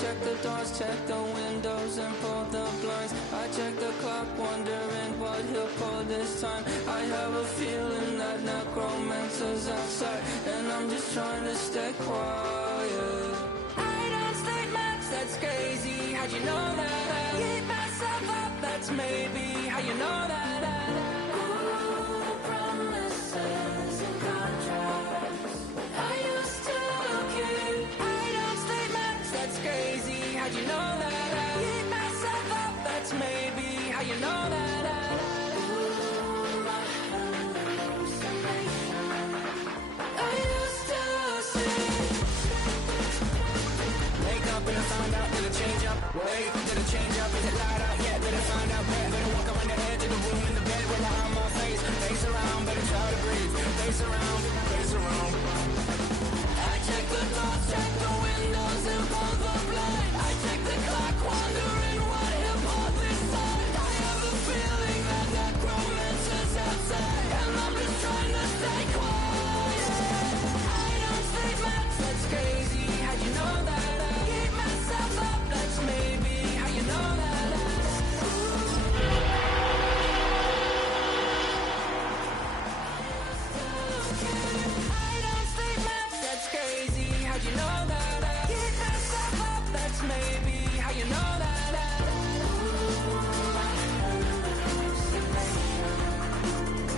check the doors, check the windows, and pull the blinds. I check the clock, wondering what he'll pull this time. I have a feeling that necromancer's outside, and I'm just trying to stay quiet. I don't sleep much, that's crazy. How'd you know that? Keep myself up, that's maybe how you know that. Ooh, promises and contracts I used to keep. I don't sleep much, that's crazy. How'd you know that? Keep myself up, that's maybe how you know that. Ooh, my hallucination I used to see. Wake up and I found out that I change up. Wait, did I change up? Is it light out yet? Did I find out where? Better walk around the edge of the room in the bed with my arm on face. Face around, better try to breathe. Face around, face around. I check the doors, check the windows, and pull the blind. I check the clock, wondering what he'll pull this time. I have a feeling that necromancer's outside, and I'm just trying to stay quiet. I don't sleep much, that's crazy. How'd you know that? Keep myself up, that's maybe how you know that. I don't sleep much, that's crazy. How'd you know that? Keep myself up, that's maybe how you know that.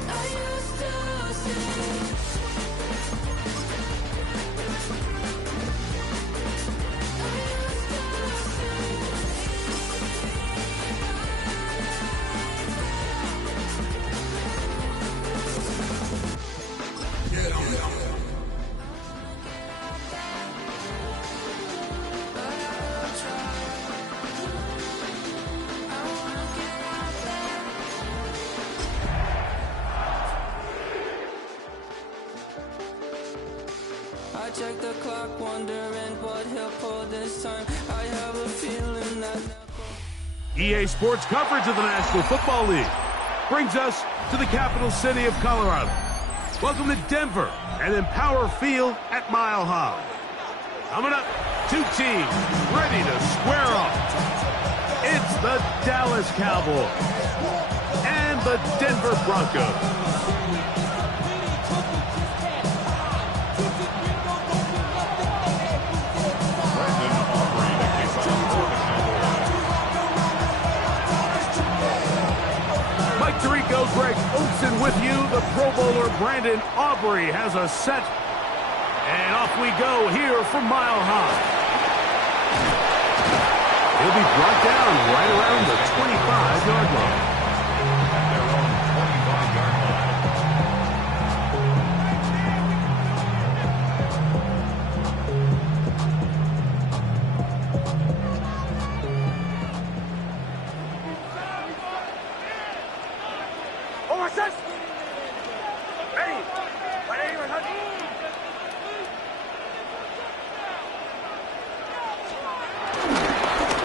I used to see. I check the clock, wondering what he'll pull this time. I have a feeling that EA Sports coverage of the National Football League brings us to the capital city of Colorado. Welcome to Denver and Empower Field at Mile High. Coming up, two teams ready to square off. It's the Dallas Cowboys and the Denver Broncos. Tirico, Greg Olsen with you. The Pro Bowler Brandon Aubrey has a set. And off we go here from Mile High. He'll be brought down right around the 25-yard line. At their own 25-yard line.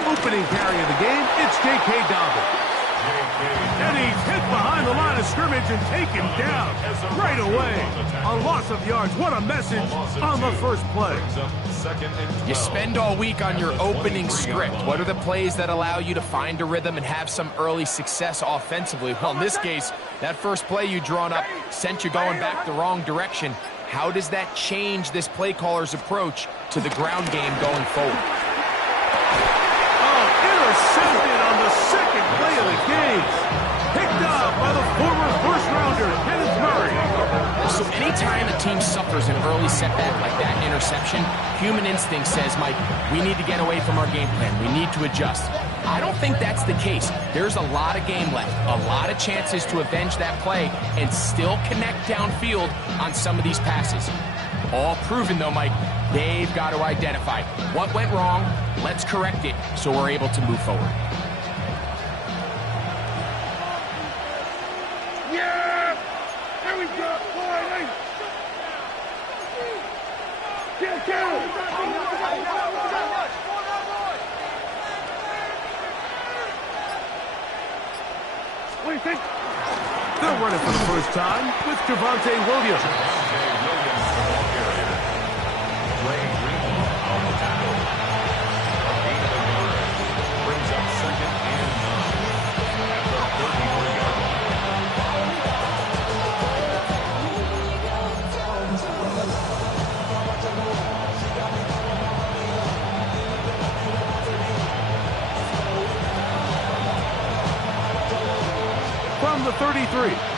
Opening carry of the game, it's J.K. Dobbins. And he's hit behind the line of scrimmage and taken down right away. A loss of yards. What a message on the first play. You spend all week on your opening script. What are the plays that allow you to find a rhythm and have some early success offensively? Well, in this case, that first play you drawn up sent you going back the wrong direction. How does that change this play caller's approach to the ground game going forward? Intercepted on the second play of the game. Picked up by the former first-rounder, Kenneth Murray. So anytime a team suffers an early setback like that interception, human instinct says, Mike, we need to get away from our game plan. We need to adjust. I don't think that's the case. There's a lot of game left, a lot of chances to avenge that play and still connect downfield on some of these passes. All proven, though, Mike, they've got to identify what went wrong, let's correct it so we're able to move forward. Yeah! There we go, boy! Get down! What do you think? They're running for the first time with Javonte Williams.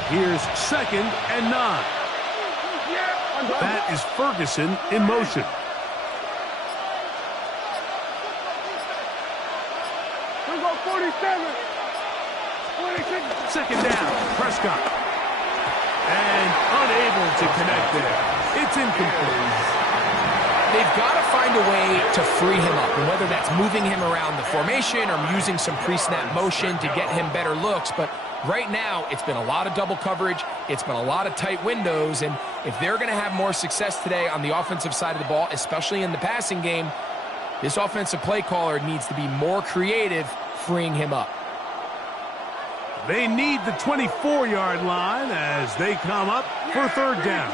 Here's 2nd and 9. That is Ferguson in motion. Second down, Prescott. And unable to connect there. It's incomplete. They've got to find a way to free him up, and whether that's moving him around the formation or using some pre-snap motion to get him better looks. But right now, it's been a lot of double coverage. It's been a lot of tight windows, and if they're going to have more success today on the offensive side of the ball, especially in the passing game, this offensive play caller needs to be more creative freeing him up. They need the 24-yard line as they come up for 3rd down.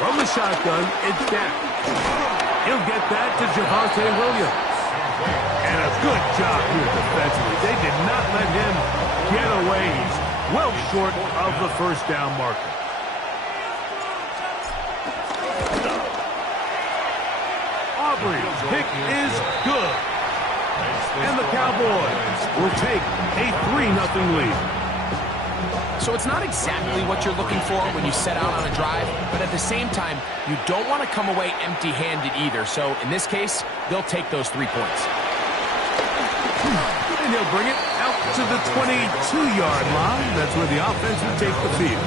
From the shotgun, it's down. He'll get that to Javonte Williams. And a good job here defensively. They did not let him get away. He's well short of the 1st down marker. Aubrey's pick is good. And the Cowboys will take a 3-0 lead. So it's not exactly what you're looking for when you set out on a drive, but at the same time, you don't want to come away empty-handed either. So in this case, they'll take those 3 points. And they'll bring it out to the 22-yard line. That's where the offense will take the field.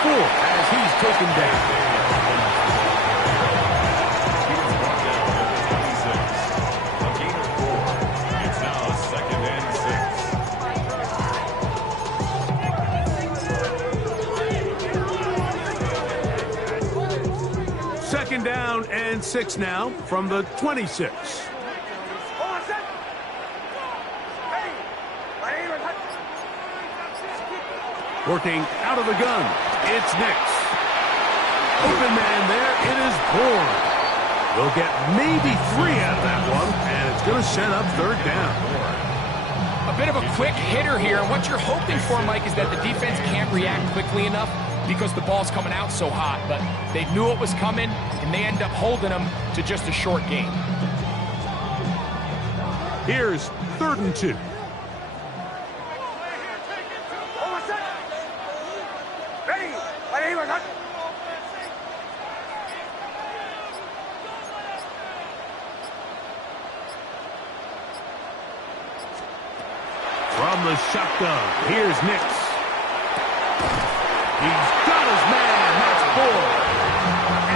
As he's taken down. It's now 2nd and 6. 2nd down and 6 now from the 26. Working out of the gun. It's Nix. Open man there. It is Bourne. They'll get maybe 3 out of that one, and it's going to set up 3rd down. A bit of a quick hitter here, and what you're hoping for, Mike, is that the defense can't react quickly enough because the ball's coming out so hot, but they knew it was coming, and they end up holding them to just a short game. Here's 3rd and 2. From the shotgun, here's Nix. He's got his man, that's 4.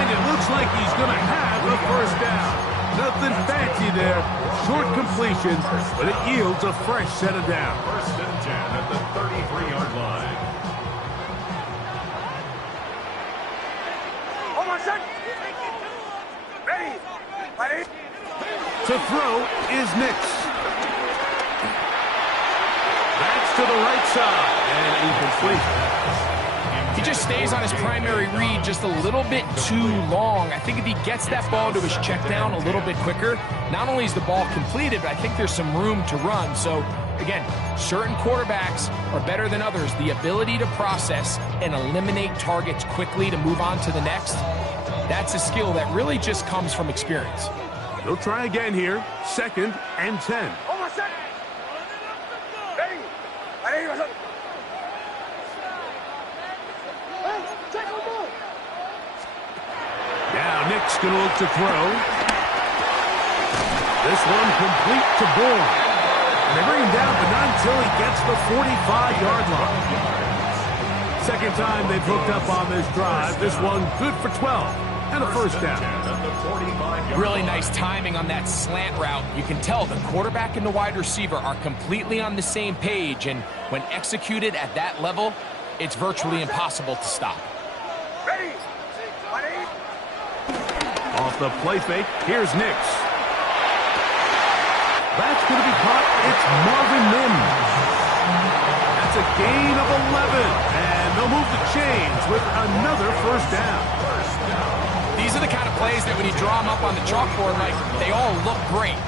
And it looks like he's going to have a 1st down. Nothing fancy there. Short completion, but it yields a fresh set of downs. 1st and 10 at the 33-yard line. To throw is Nix. That's to the right side, and incomplete. He just stays on his primary read just a little bit too long. I think if he gets that ball to his check down a little bit quicker, not only is the ball completed, but I think there's some room to run. So, again, certain quarterbacks are better than others. The ability to process and eliminate targets quickly to move on to the next, that's a skill that really just comes from experience. They'll try again here. 2nd and 10. Now Nick's going to look to throw. This one complete to Bourne. And they bring him down, but not until he gets the 45-yard line. 2nd time they've hooked up on this drive. This one good for 12 and a 1st down. Really nice timing on that slant route. You can tell the quarterback and the wide receiver are completely on the same page, and when executed at that level, it's virtually impossible to stop. Ready? Off the play fake, here's Nix. That's going to be caught. It's Marvin Mims. That's a gain of 11. And they'll move the chains with another first down. These are the kind of plays that when you draw them up on the chalkboard, like, they all look great.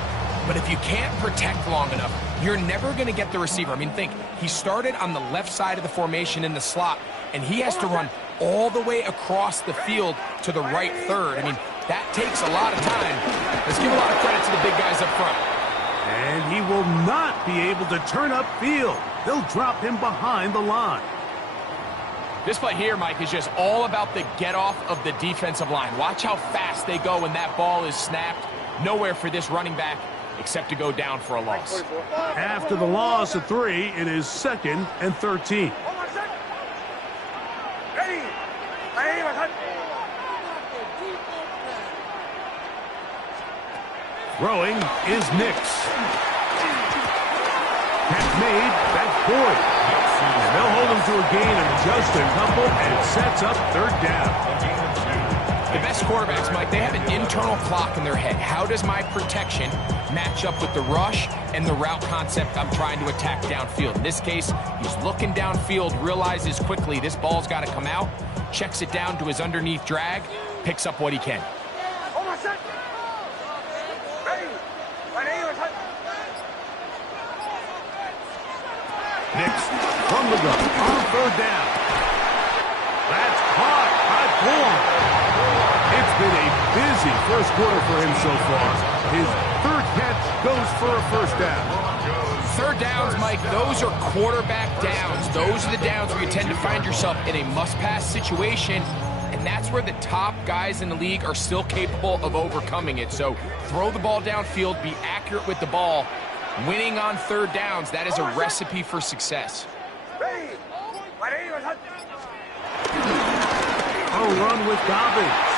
But if you can't protect long enough, you're never going to get the receiver. I mean, think, he started on the left side of the formation in the slot, and he has to run all the way across the field to the right third. I mean, that takes a lot of time. Let's give a lot of credit to the big guys up front. And he will not be able to turn upfield. They'll drop him behind the line. This play here, Mike, is just all about the get-off of the defensive line. Watch how fast they go when that ball is snapped. Nowhere for this running back except to go down for a loss. After the loss of 3, it is 2nd and 13. Throwing is Nix. Catch made, that's Boyd. And they'll hold him to a gain of just a couple, and it sets up 3rd down. The best quarterbacks, Mike, they have an internal clock in their head. How does my protection match up with the rush and the route concept I'm trying to attack downfield? In this case, he's looking downfield, realizes quickly this ball's got to come out, checks it down to his underneath drag, picks up what he can. Nix from the gun on 3rd down. That's caught by Boyd. It's been a busy first quarter for him so far. His 3rd catch goes for a first down. 3rd downs, Mike, those are quarterback downs. Those are the downs where you tend to find yourself in a must-pass situation, and that's where the top guys in the league are still capable of overcoming it. So throw the ball downfield, be accurate with the ball. Winning on 3rd downs, that is a recipe for success. A run with Dobbins.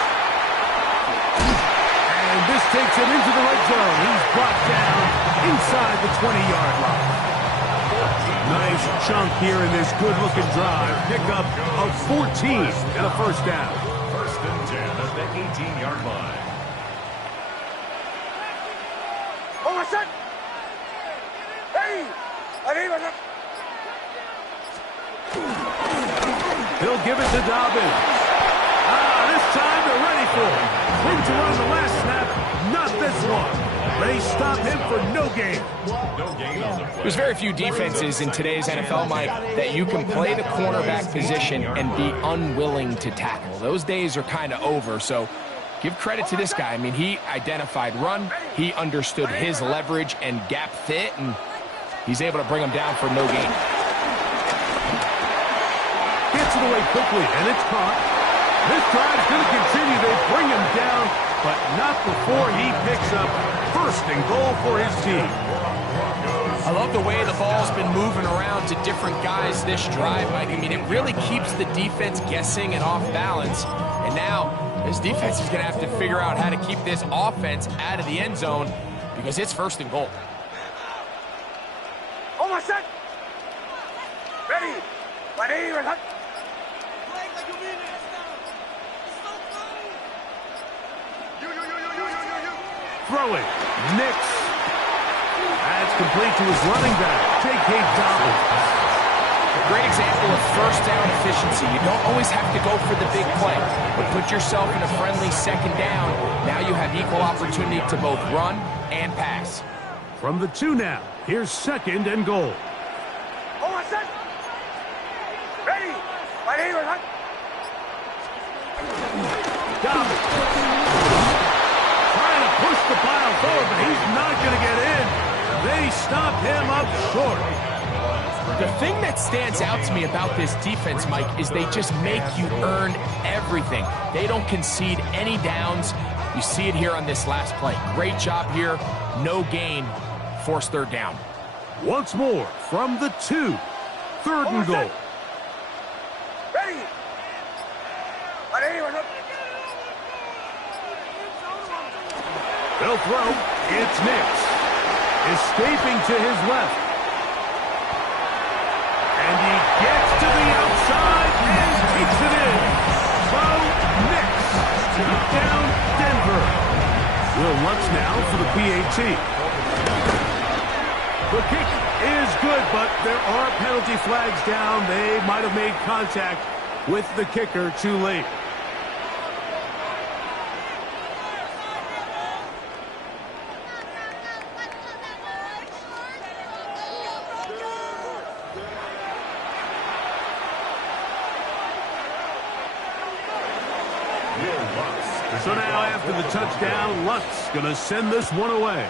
And this takes him into the red zone. He's brought down inside the 20-yard line. Nice chunk here in this good-looking drive. Pickup of 14 and a first down. 1st and 10 at the 18-yard line. He'll give it to Dobbins. This time they're ready for it. Room to run the last snap, not this one. They stop him for no gain. No gain on the play. There's very few defenses in today's NFL, Mike, that you can play the cornerback position and be unwilling to tackle. Those days are kind of over, so give credit to this guy. I mean, he identified run, he understood his leverage and gap fit, and he's able to bring him down for no gain. Gets it away quickly, and it's caught. This drive's going to continue. They bring him down, but not before he picks up 1st and goal for his team. I love the way the ball's been moving around to different guys this drive, Mike. I mean, it really keeps the defense guessing and off balance. And now, this defense is going to have to figure out how to keep this offense out of the end zone because it's 1st and goal. Throwing, Nix. That's complete to his running back, J.K. Dobbins. A great example of first down efficiency. You don't always have to go for the big play, but put yourself in a friendly 2nd down. Now you have equal opportunity to both run and pass. From the 2 now, here's 2nd and goal. Dobbins. Push the pile forward, but he's not going to get in. They stop him up short. The thing that stands out to me about this defense, Mike, is they just make you earn everything. They don't concede any downs. You see it here on this last play. Great job here. No gain. Forced 3rd down. Once more from the 2. 3rd and goal. They'll throw. It's Nix. Escaping to his left. And he gets to the outside and takes it in. Bo Nix. Down Denver. Will Lutz now for the PAT. The kick is good, but there are penalty flags down. They might have made contact with the kicker too late. So now after the touchdown, Lutz going to send this one away.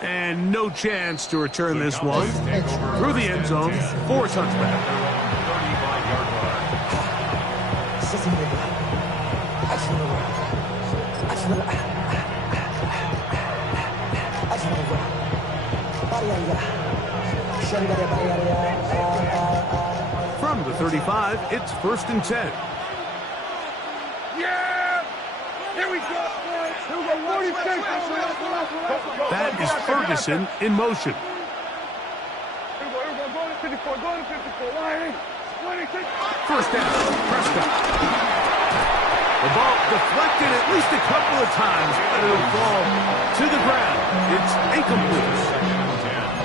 And no chance to return this one through the end zone for a touchback. From the 35, it's 1st and 10. Yeah! Here we go! That is Ferguson in motion. First down, Prescott. The ball deflected at least a couple of times, but it'll fall to the ground. It's incomplete.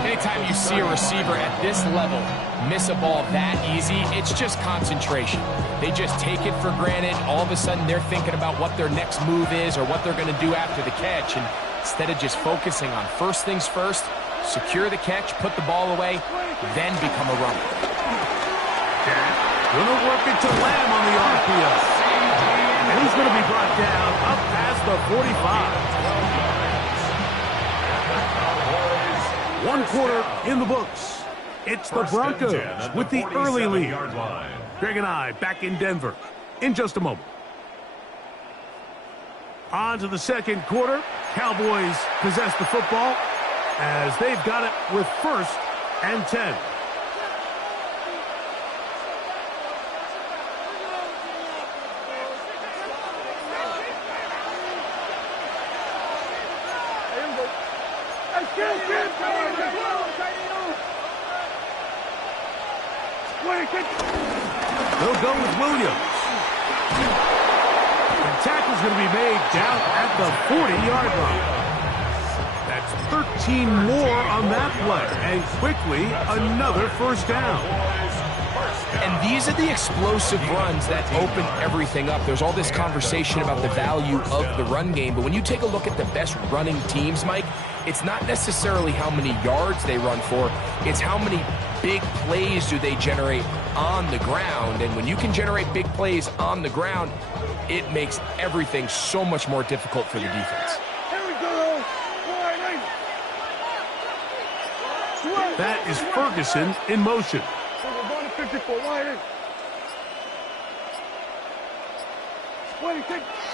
Anytime you see a receiver at this level miss a ball that easy, it's just concentration. They just take it for granted. All of a sudden, they're thinking about what their next move is or what they're going to do after the catch. And instead of just focusing on first things first, secure the catch, put the ball away, then become a runner. Going to work it to Lamb on the RPO. And he's going to be brought down up past the 45. 1 quarter in the books. It's the Broncos with the early lead. Greg and I back in Denver in just a moment. On to the second quarter. Cowboys possess the football as they've got it with 1st and 10. They'll go with Williams. The tackle's going to be made down at the 40-yard line. That's 13 more on that play, and quickly another 1st down. And these are the explosive runs that open everything up. There's all this conversation about the value of the run game, but when you take a look at the best running teams, Mike, it's not necessarily how many yards they run for, it's how many big plays do they generate on the ground. And when you can generate big plays on the ground, it makes everything so much more difficult for the defense. That is Ferguson in motion.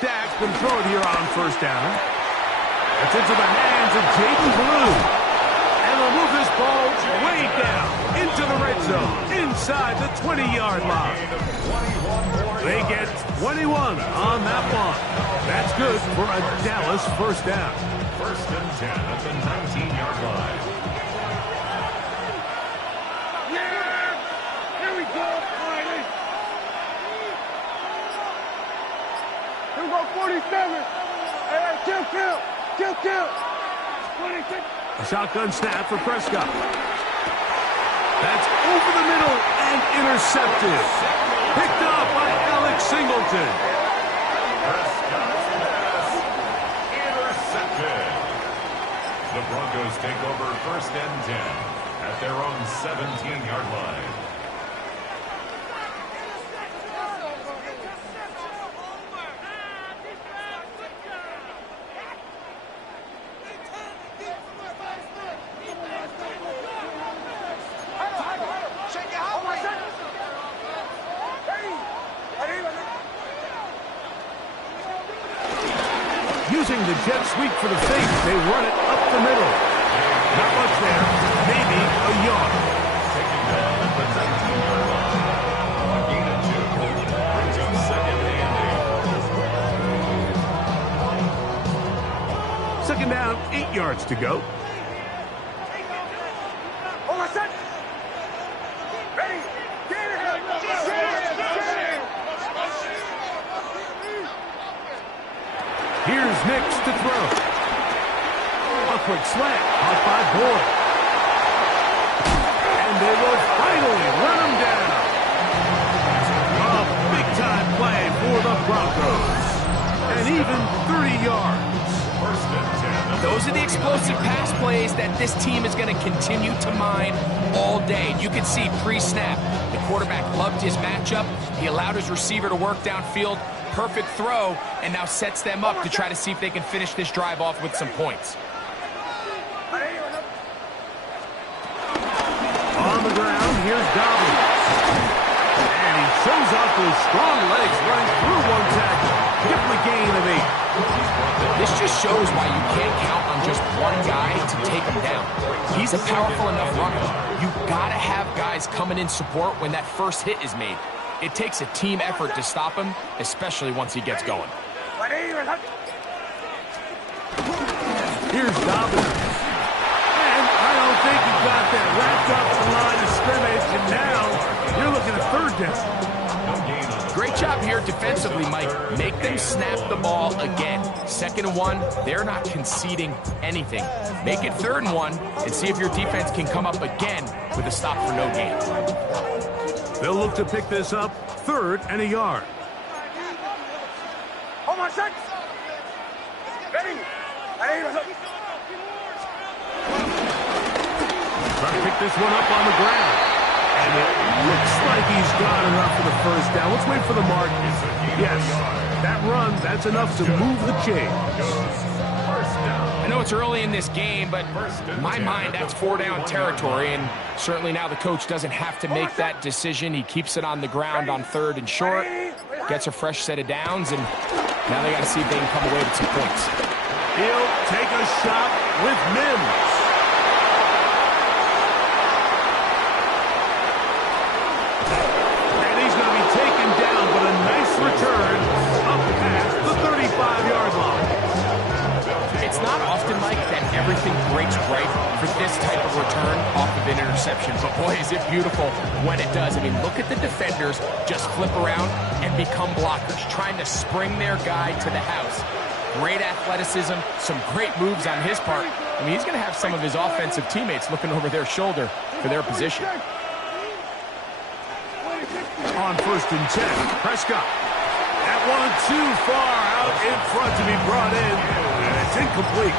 Dak's been thrown here on 1st down. It's into the hands of Jaden Blue. And they'll move this ball way down into the red zone, inside the 20-yard line. They get 21 on that one. That's good for a Dallas 1st down. 1st and 10 at the 19-yard line. Yeah! Here we go, Friday. Here we go, 47. Hey, kill. 26. A shotgun snap for Prescott. That's over the middle and intercepted. Picked up by Alex Singleton. Prescott's pass intercepted. The Broncos take over 1st and 10 at their own 17-yard line. Using the jet sweep for the fake, they run it up the middle. Not much there, maybe a yard. Taking down at the 19-yard line. A gain of 2. Brings up 2nd and 8. 2nd down, 8 yards to go. Here's Nix to throw. A quick slant, caught by Boyd. And they will finally run him down. A big-time play for the Broncos. And even 30 yards. First and 10. Those are the explosive pass plays that this team is going to continue to mine all day. You can see pre-snap, the quarterback loved his matchup. He allowed his receiver to work downfield. Perfect throw, and now sets them up to try to see if they can finish this drive off with some points. On the ground, here's Dobbins. And he shows off those strong legs running through one tackle. Give him a gain of 8. This just shows why you can't count on just one guy to take him down. He's a powerful enough runner. You've got to have guys coming in support when that first hit is made. It takes a team effort to stop him, especially once he gets going. Here's Dobbins. And I don't think he got that wrapped up the line of scrimmage, and now you're looking at third down. Great job here defensively, Mike. Make them snap the ball again. 2nd and 1, they're not conceding anything. Make it 3rd and 1 and see if your defense can come up again with a stop for no gain. They'll look to pick this up 3rd and a yard. Hold on, six. Ready? Trying to pick this one up on the ground. And it looks like he's got enough for the first down. Let's wait for the mark. Yes, that run, that's enough to move the chains. I know it's early in this game, but in my mind, that's 4-down territory, and certainly now the coach doesn't have to make that decision. He keeps it on the ground on 3rd and short, gets a fresh set of downs, and now they got to see if they can come away with some points. He'll take a shot with Mims. Return up past the 35-yard line. It's not often, Mike, that everything breaks right for this type of return off of an interception. But boy, is it beautiful when it does. I mean, look at the defenders just flip around and become blockers, trying to spring their guy to the house. Great athleticism, some great moves on his part. I mean, he's going to have some of his offensive teammates looking over their shoulder for their position. On 1st and 10, Prescott. That one too far out in front to be brought in, and it's incomplete.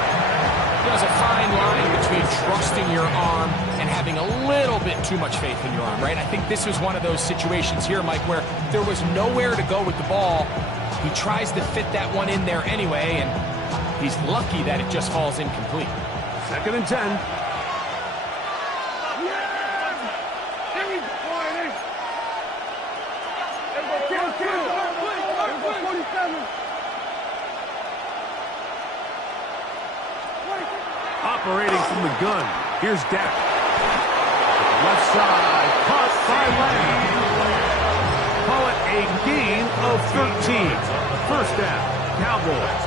There's a fine line between trusting your arm and having a little bit too much faith in your arm, right? I think this was one of those situations here, Mike, where there was nowhere to go with the ball. He tries to fit that one in there anyway, and he's lucky that it just falls incomplete. 2nd and 10. Operating from the gun, here's Dak. Left side, caught by Lamb. Call it a gain of 13. 1st down, Cowboys.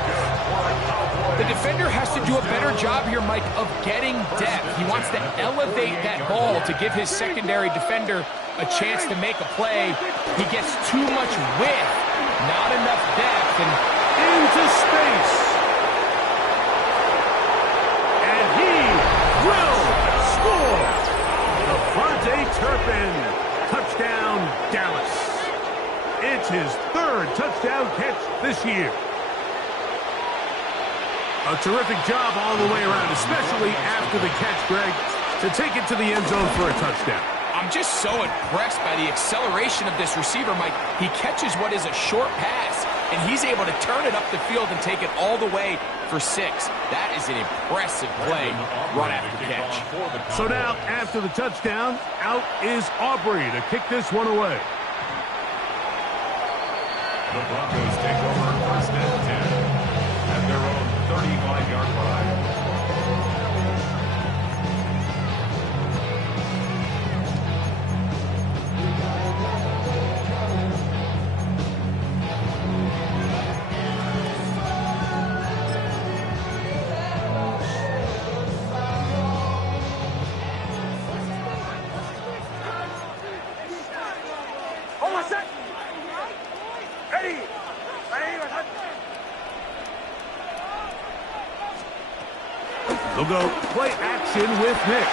The defender has to do a better job here, Mike, of getting depth. He wants to elevate that ball to give his secondary defender a chance to make a play. He gets too much width, not enough depth, and into space. And he will score. Devontae Turpin, touchdown Dallas. It's his 3rd touchdown catch this year. A terrific job all the way around, especially after the catch, Greg, to take it to the end zone for a touchdown. I'm just so impressed by the acceleration of this receiver, Mike. He catches what is a short pass, and he's able to turn it up the field and take it all the way for 6. That is an impressive play right after the catch. So now, after the touchdown, out is Aubrey to kick this one away. The Broncos take over 1st and 10 at their own 35-yard line. They'll go play action with Nix.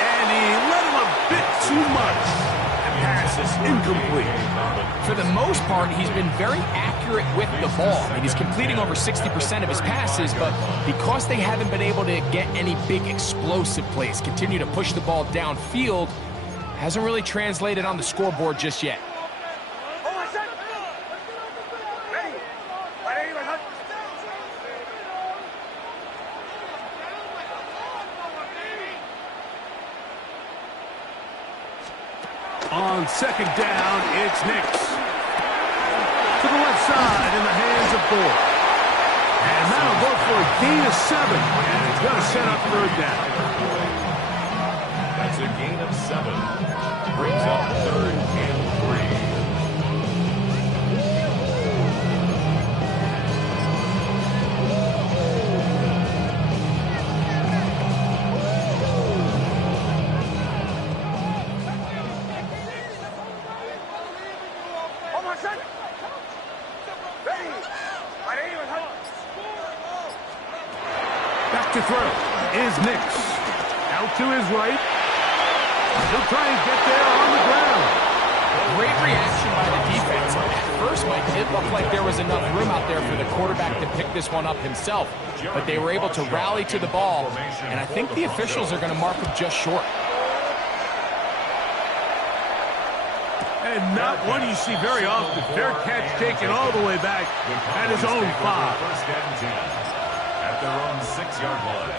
And he let him a bit too much. And pass is incomplete. For the most part, he's been very accurate with the ball. I mean, he's completing over 60% of his passes, but because they haven't been able to get any big explosive plays, continue to push the ball downfield, hasn't really translated on the scoreboard just yet. On second down, it's Nix. To the left side in the hands of Ford. And that'll go for a gain of 7. And it's going to set up third down. That's a gain of 7. Brings up 3rd and 3. Back to throw is Nix. Out to his right. He'll try and get there on the ground. Great reaction by the defense. At first, Mike, it looked like there was enough room out there for the quarterback to pick this one up himself. But they were able to rally to the ball, and I think the officials are going to mark him just short. And not one you see very often. Fair catch taken all the way back at his own 5. First and 10 at their own 6-yard line.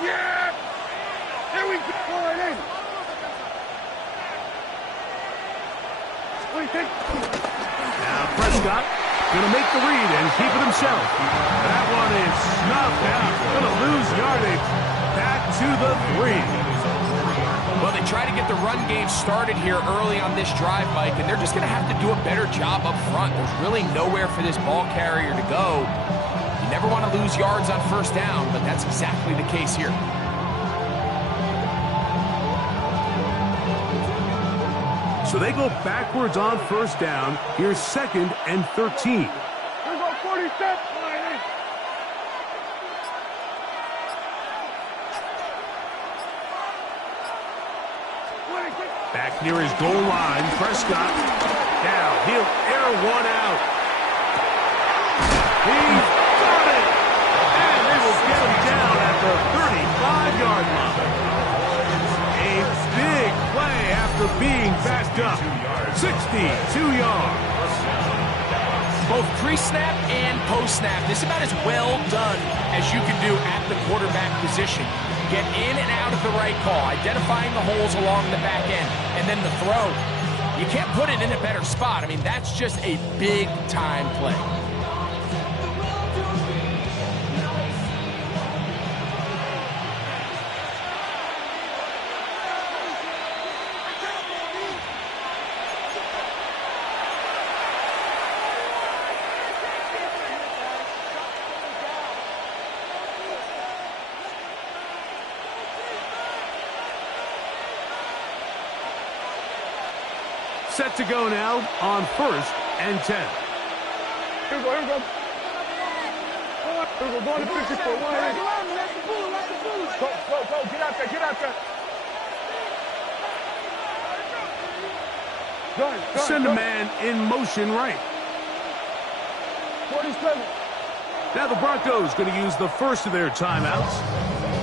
Yeah! Here we go! Going in! What do you think? Now Prescott going to make the read and keep it himself. That one is snuffed out. Going to lose yardage. Back to the 3. Well, they try to get the run game started here early on this drive, Mike, and they're just going to have to do a better job up front. There's really nowhere for this ball carrier to go. You never want to lose yards on first down, but that's exactly the case here. So they go backwards on first down. Here's 2nd and 13. Here go 40 steps! Back near his goal line, Prescott. Now he'll air one out. He's got it! And they will get him down at the 35-yard line. A big play after being backed up. 62 yards. Both pre-snap and post-snap. This is about as well done as you can do at the quarterback position. Get in and out of the right call, identifying the holes along the back end, and then the throw. You can't put it in a better spot. I mean, that's just a big-time play. Set to go now on 1st and 10. Here we go, here we go. Here we go, going to 54. Go, get out there, get out there. Go. Send a man in motion right. 47. Now the Broncos going to use the first of their timeouts.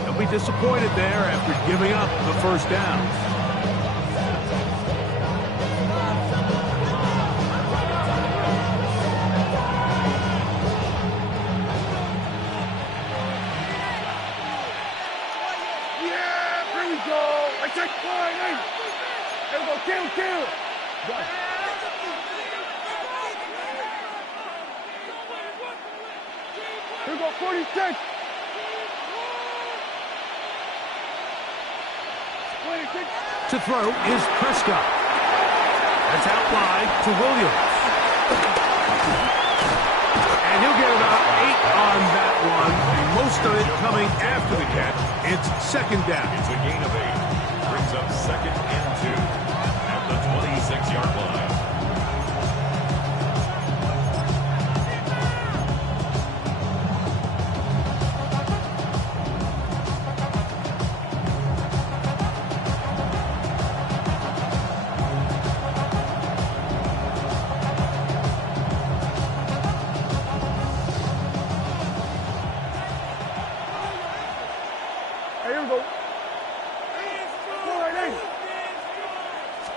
They'll be disappointed there after giving up the first down. Kill. Go. Here we go, 46. 26. To throw is Prescott. That's out wide to Williams. And he'll get about 8 on that one. Most of it coming after the catch. It's 2nd down. It's a gain of 8. Brings up 2nd and 2 at the 26-yard line.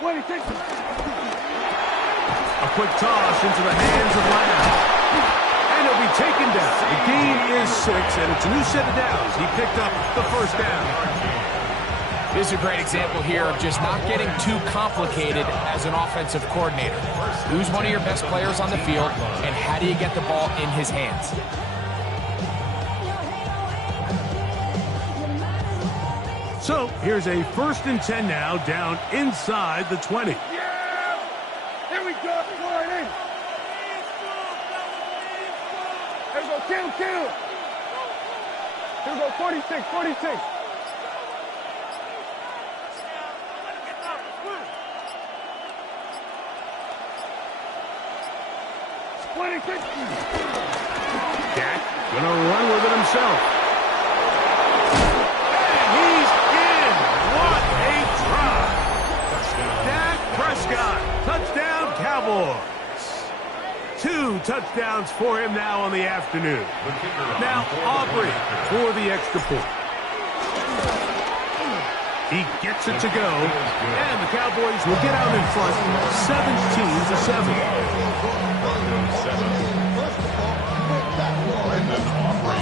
26. A quick toss into the hands of Lamb. And he'll be taken down. The gain is 6, and it's a new set of downs. He picked up the first down. This is a great example here of just not getting too complicated as an offensive coordinator. Who's one of your best players on the field, and how do you get the ball in his hands? So here's a 1st and 10 now, down inside the 20. Yeah! Here we go. Pour it in. Here we go. Kill. Here we go. 46. 26. Dak gonna run with it himself. And he's in. What a drive. Dak Prescott, touchdown Cowboys. 2 touchdowns for him now on the afternoon. Now Aubrey for the extra point. He gets it to go, and the Cowboys will get out in front 17-7.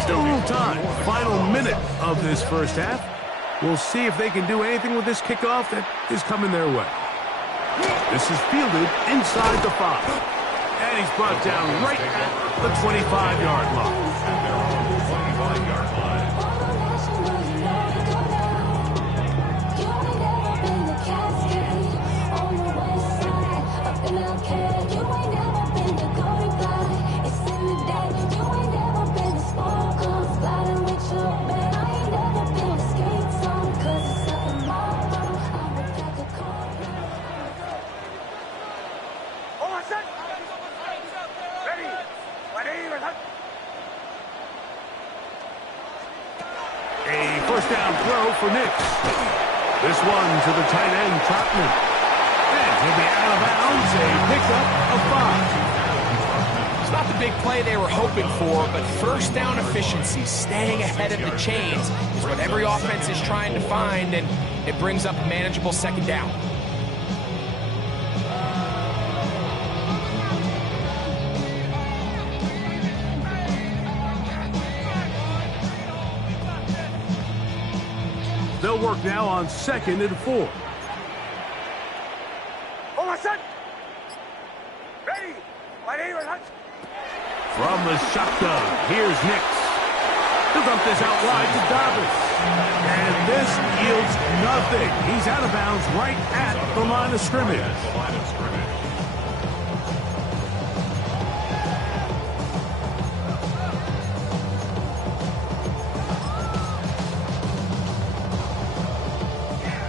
Still a little time. Final minute of this first half. We'll see if they can do anything with this kickoff that is coming their way. This is fielded inside the 5. And he's brought down right at the 25-yard line. A first down throw for Nix. This one to the tight end, Trotman. And he'll be out of bounds, a pickup of 5. It's not the big play they were hoping for, but first down efficiency, staying ahead of the chains, is what every offense is trying to find, and it brings up a manageable 2nd down. They'll work now on 2nd and 4. Hold on, son. Ready. From the shotgun, here's Nix. He'll dump this out wide to Dobbins. And this yields nothing. He's out of bounds right at the line of scrimmage.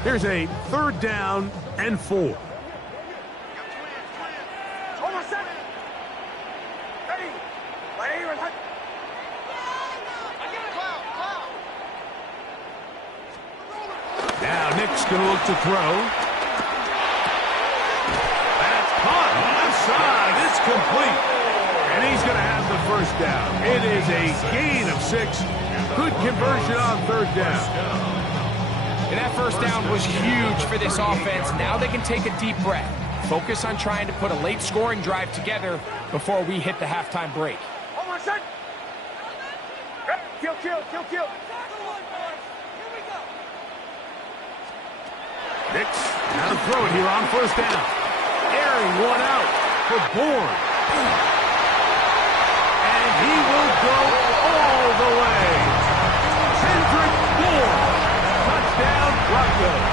Here's a 3rd down and 4. Hold on, son. Ready. Now Nick's going to look to throw. That's caught left side. It's complete. And he's going to have the first down. It is a gain of 6. Good conversion on 3rd down. And that first down was huge for this offense. Now they can take a deep breath. Focus on trying to put a late scoring drive together before we hit the halftime break. Hold on, son. Kill. Nix now to throw it here on 1st down. Airing one out for Bourne. And he will go all the way. Kendrick Bourne. Touchdown, Broncos.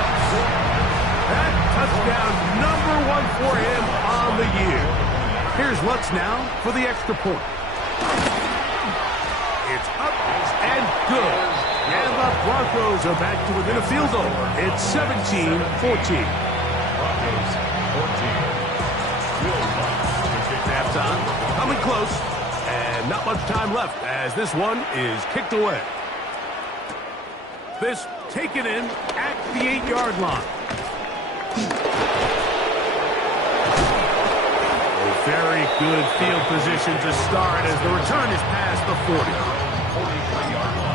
That touchdown number 1 for him on the year. Here's Lutz now for the extra point. It's up and good. And the Broncos are back to within a field goal. It's 17-14. Broncos 14. Halftime coming close. And not much time left as this one is kicked away. This taken in at the 8-yard line. A very good field position to start as the return is past the 40. 43-yard line.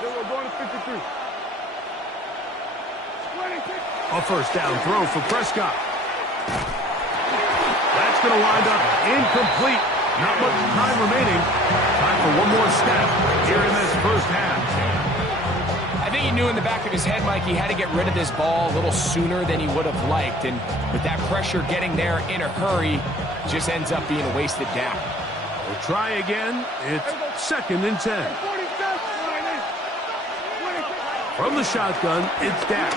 Then we're going to 53. A first down throw for Prescott. That's going to wind up incomplete. Not much time remaining. Time for one more snap here in this first half. I think he knew in the back of his head, Mike, he had to get rid of this ball a little sooner than he would have liked. And with that pressure getting there in a hurry, just ends up being a wasted down. We'll try again. It's 2nd and 10. From the shotgun, it's Dak.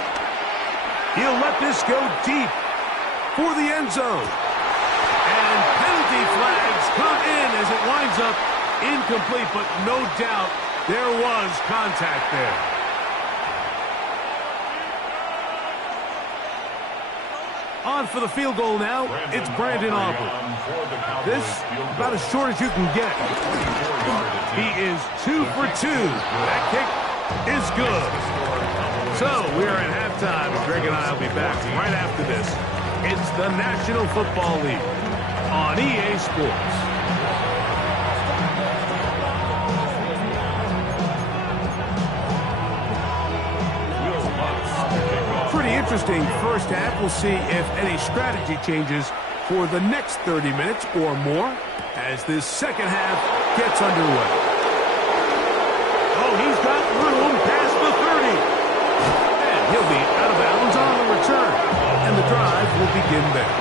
He'll let this go deep for the end zone. And penalty flags come in as it winds up incomplete, but no doubt there was contact there. On for the field goal now, it's Brandon Aubrey. This, about as short as you can get. He is 2 for 2. That kick is good. So, we are at halftime, and Greg and I will be back right after this. It's the National Football League on EA Sports. Pretty interesting first half. We'll see if any strategy changes for the next 30 minutes or more as this second half gets underway. Oh, he's got room past the 30. And he'll be out of bounds on the return. And the drive will begin there.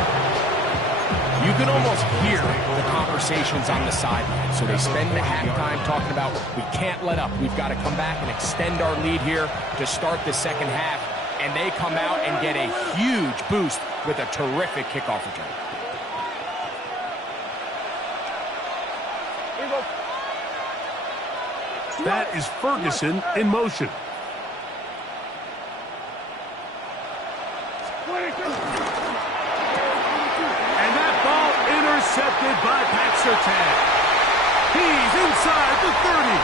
You can almost hear the conversations on the sideline. So they spend the halftime talking about, we can't let up. We've got to come back and extend our lead here to start the second half. And they come out and get a huge boost with a terrific kickoff return. That is Ferguson in motion. And that ball intercepted by Pat Surtain. He's inside the 30.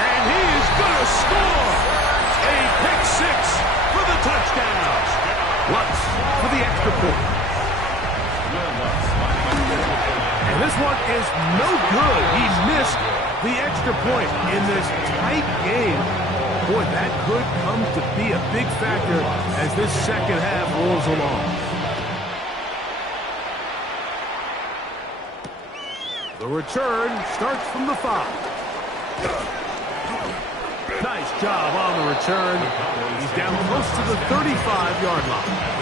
And he is going to score. A pick six for the touchdown. Lutz for the extra point. And this one is no good. He missed the extra point in this tight game. Boy, that could come to be a big factor as this second half rolls along. The return starts from the 5. Nice job on the return. He's down close to the 35-yard line.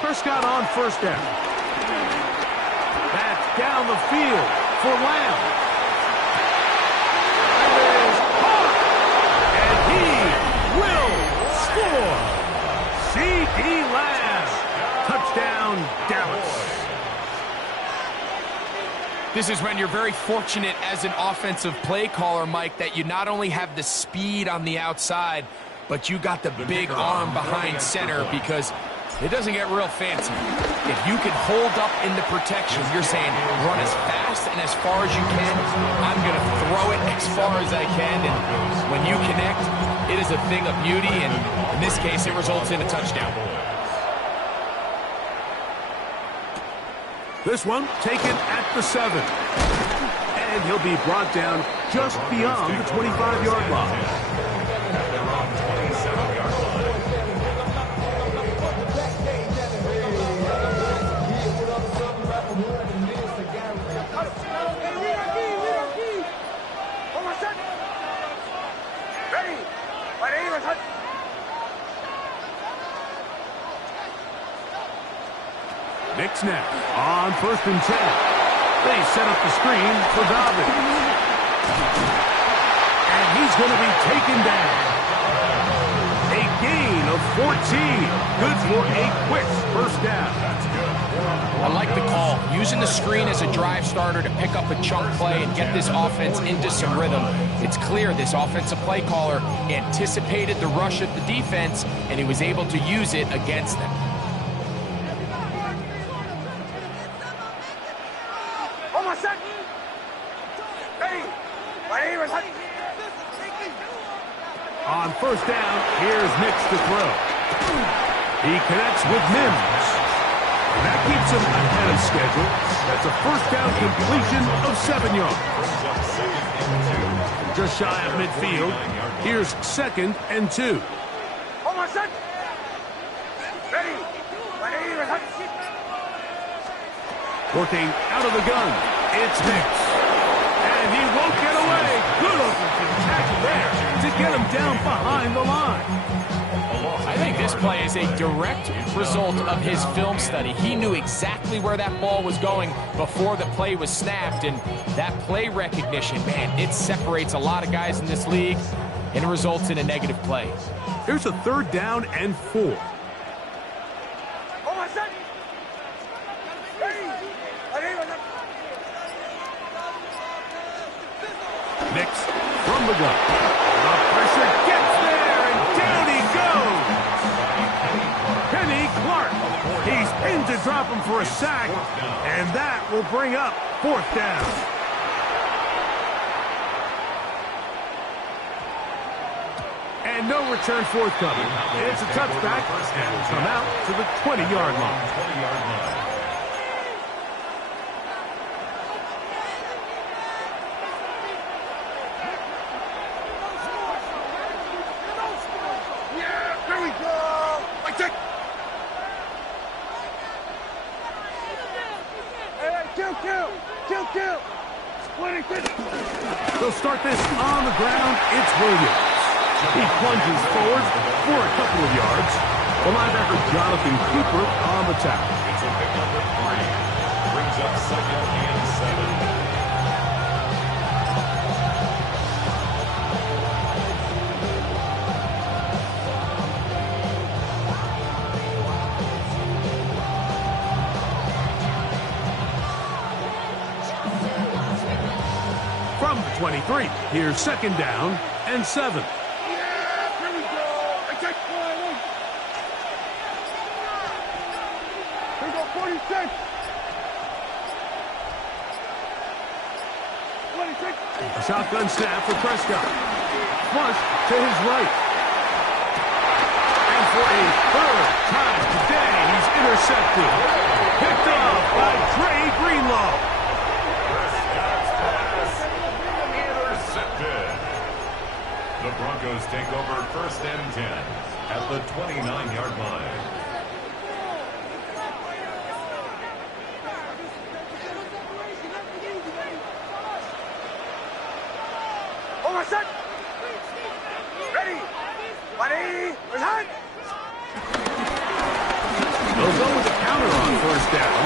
Prescott on first down. That's down the field for Lamb. C.D. Lamb. Touchdown, Dallas. This is when you're very fortunate as an offensive play caller, Mike, that you not only have the speed on the outside, but you got the big arm behind center because it doesn't get real fancy. If you can hold up in the protection, you're saying run as fast and as far as you can. I'm going to throw it as far as I can, and when you connect, it is a thing of beauty, and in this case, it results in a touchdown. This one taken at the 7. And he'll be brought down just beyond the 25-yard line. Nick snap on 1st and 10. They set up the screen for Dobbins. And he's going to be taken down. A gain of 14. Good for a quick first down. I like the call. Using the screen as a drive starter to pick up a chunk play and get this offense into some rhythm. It's clear this offensive play caller anticipated the rush of the defense, and he was able to use it against them. first down. Here's Nix to throw. He connects with Mims. And that keeps him ahead of schedule. That's a first down completion of 7 yards. Just shy of midfield. Here's 2nd and 2. Hold on, son. Ready. Working out of the gun. It's Nix. And he won't get away. Good offensive tackle there to get him down behind the line. I think this play is a direct result of his film study. He knew exactly where that ball was going before the play was snapped, and that play recognition, man, it separates a lot of guys in this league and results in a negative play. Here's a 3rd down and 4. Hold on, son. Ready. Nix from the gun. The pressure gets there, and down he goes. Kenny Clark. He's pinned to drop him for a sack, and that will bring up 4th down. And no return forthcoming. It's a touchback, and will come out to the 20-yard line. They'll start this on the ground. It's Williams. He plunges forward for a couple of yards. The linebacker Jonathan Cooper on the tackle. It's a pick number 3. Brings up 2nd and 7. From the 23, here's 2nd down and 7. Yeah, here we go. I take 4. Here we go, 46. 26. A shotgun snap for Prescott. Flush to his right. And for a 3rd time today, he's intercepted. Picked off by Dre Greenlaw. The Broncos take over 1st and 10 at the 29-yard line. Hold on, son. Ready. Ready. They'll go with the counter on 1st down.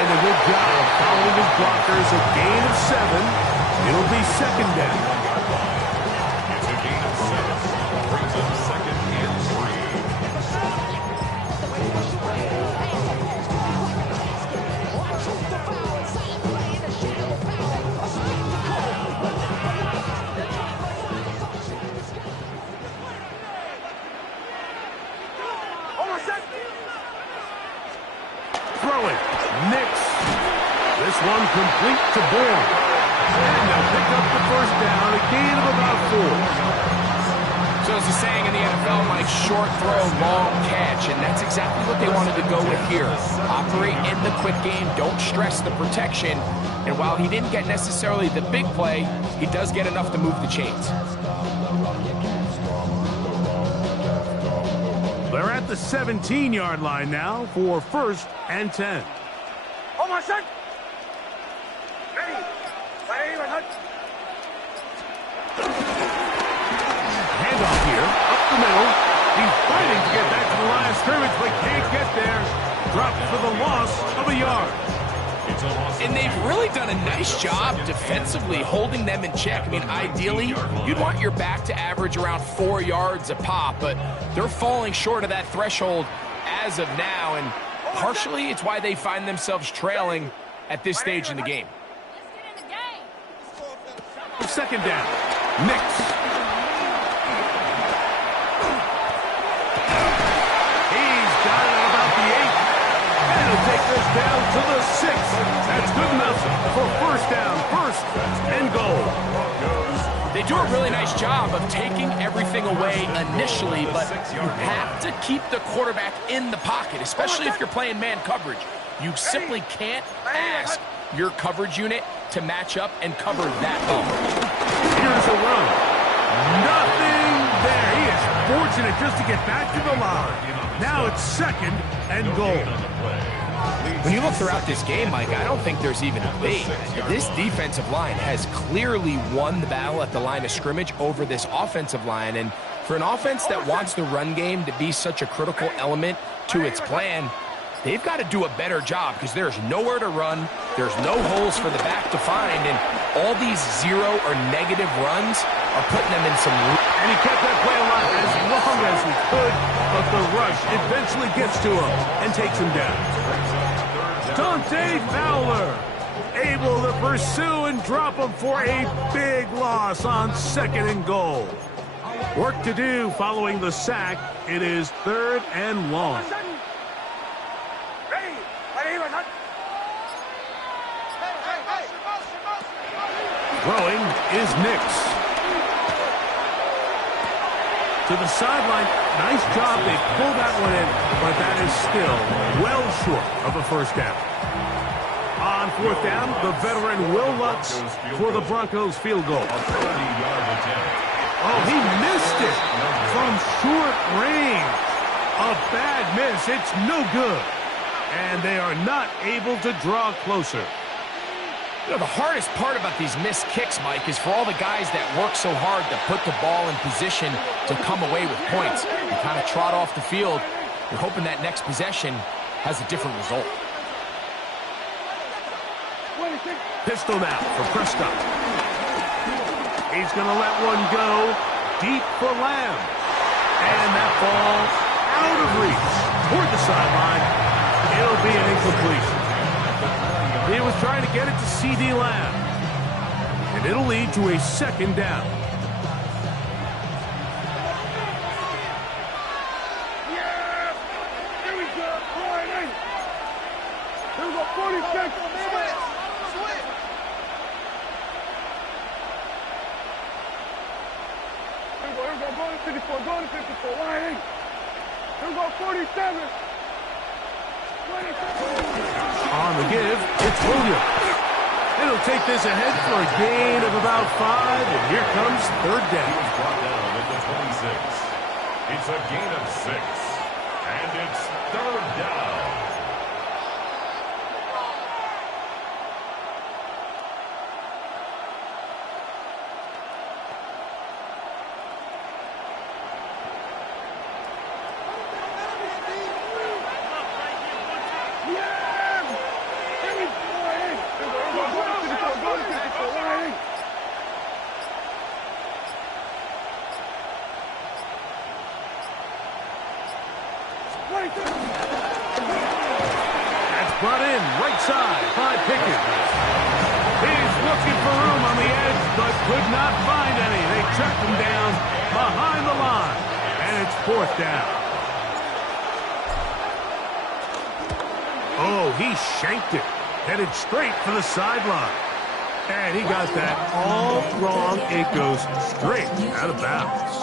And a good job following his blockers. A gain of 7. It'll be 2nd down. It's a gain of 7. Brings up 2nd and 3. Hold on, son. Throwing. Nix. This one complete to Bourne. And they'll pick up the 1st down, a gain of about 4. So as the saying in the NFL, Mike, short throw, long catch, and that's exactly what they wanted to go with here. Operate in the quick game, don't stress the protection, and while he didn't get necessarily the big play, he does get enough to move the chains. They're at the 17-yard line now for 1st and 10. Hold on, son. Ready. Handoff here, up the middle. He's fighting to get back to the line of scrimmage, but can't get there. Dropped for the loss of a yard. And they've really done a nice job defensively holding them in check. I mean, ideally, you'd want your back to average around 4 yards a pop, but they're falling short of that threshold as of now, and partially it's why they find themselves trailing at this stage in the game. 2nd down. Nix. He's got it at about the 8. And he'll take this down to the 6. That's good enough for 1st down, 1st and goal. They do a really nice job of taking everything away initially, but you have to keep the quarterback in the pocket, especially if you're playing man coverage. You simply can't ask your coverage unit to match up and cover that well. Here's a run. Nothing there. He is fortunate just to get back to the line. Now it's 2nd and goal. When you look throughout this game, Mike, I don't think there's even a debate. This defensive line has clearly won the battle at the line of scrimmage over this offensive line. And for an offense that wants the run game to be such a critical element to its plan, they've got to do a better job because there's nowhere to run. There's no holes for the back to find. And all these zero or negative runs are putting them in some... And he kept that play alive as long as he could, but the rush eventually gets to him and takes him down. Dante Fowler able to pursue and drop him for a big loss on 2nd and goal. Work to do following the sack. It is 3rd and long. Throwing is Nix. To the sideline. Nice job. They pulled that one in, but that is still well short of a first down. On 4th down, the veteran Will Lutz for the Broncos field goal. Oh, he missed it from short range. A bad miss. It's no good. And they are not able to draw closer. You know, the hardest part about these missed kicks, Mike, is for all the guys that work so hard to put the ball in position to come away with points. You kind of trot off the field. You're hoping that next possession has a different result. Pistol now for Prescott. He's going to let one go deep for Lamb. And that ball out of reach toward the sideline. It'll be an incompletion. He was trying to get it to C.D. Lamb. And it'll lead to a 2nd down. Yeah! Here we go. All right, hey. Here we go, 46. Here we go, go to 54, go to 54. All right, hey. Here we go, 47. On the give, it's Williams. It'll take this ahead for a gain of about 5, and here comes 3rd down. He was brought down at the 26. It's a gain of 6, and it's 3rd down. That's brought in right side by Pickens. He's looking for room on the edge, but could not find any. They tracked him down behind the line, and it's 4th down. Oh, he shanked it. Headed straight for the sideline. And he got that all wrong. It goes straight out of bounds.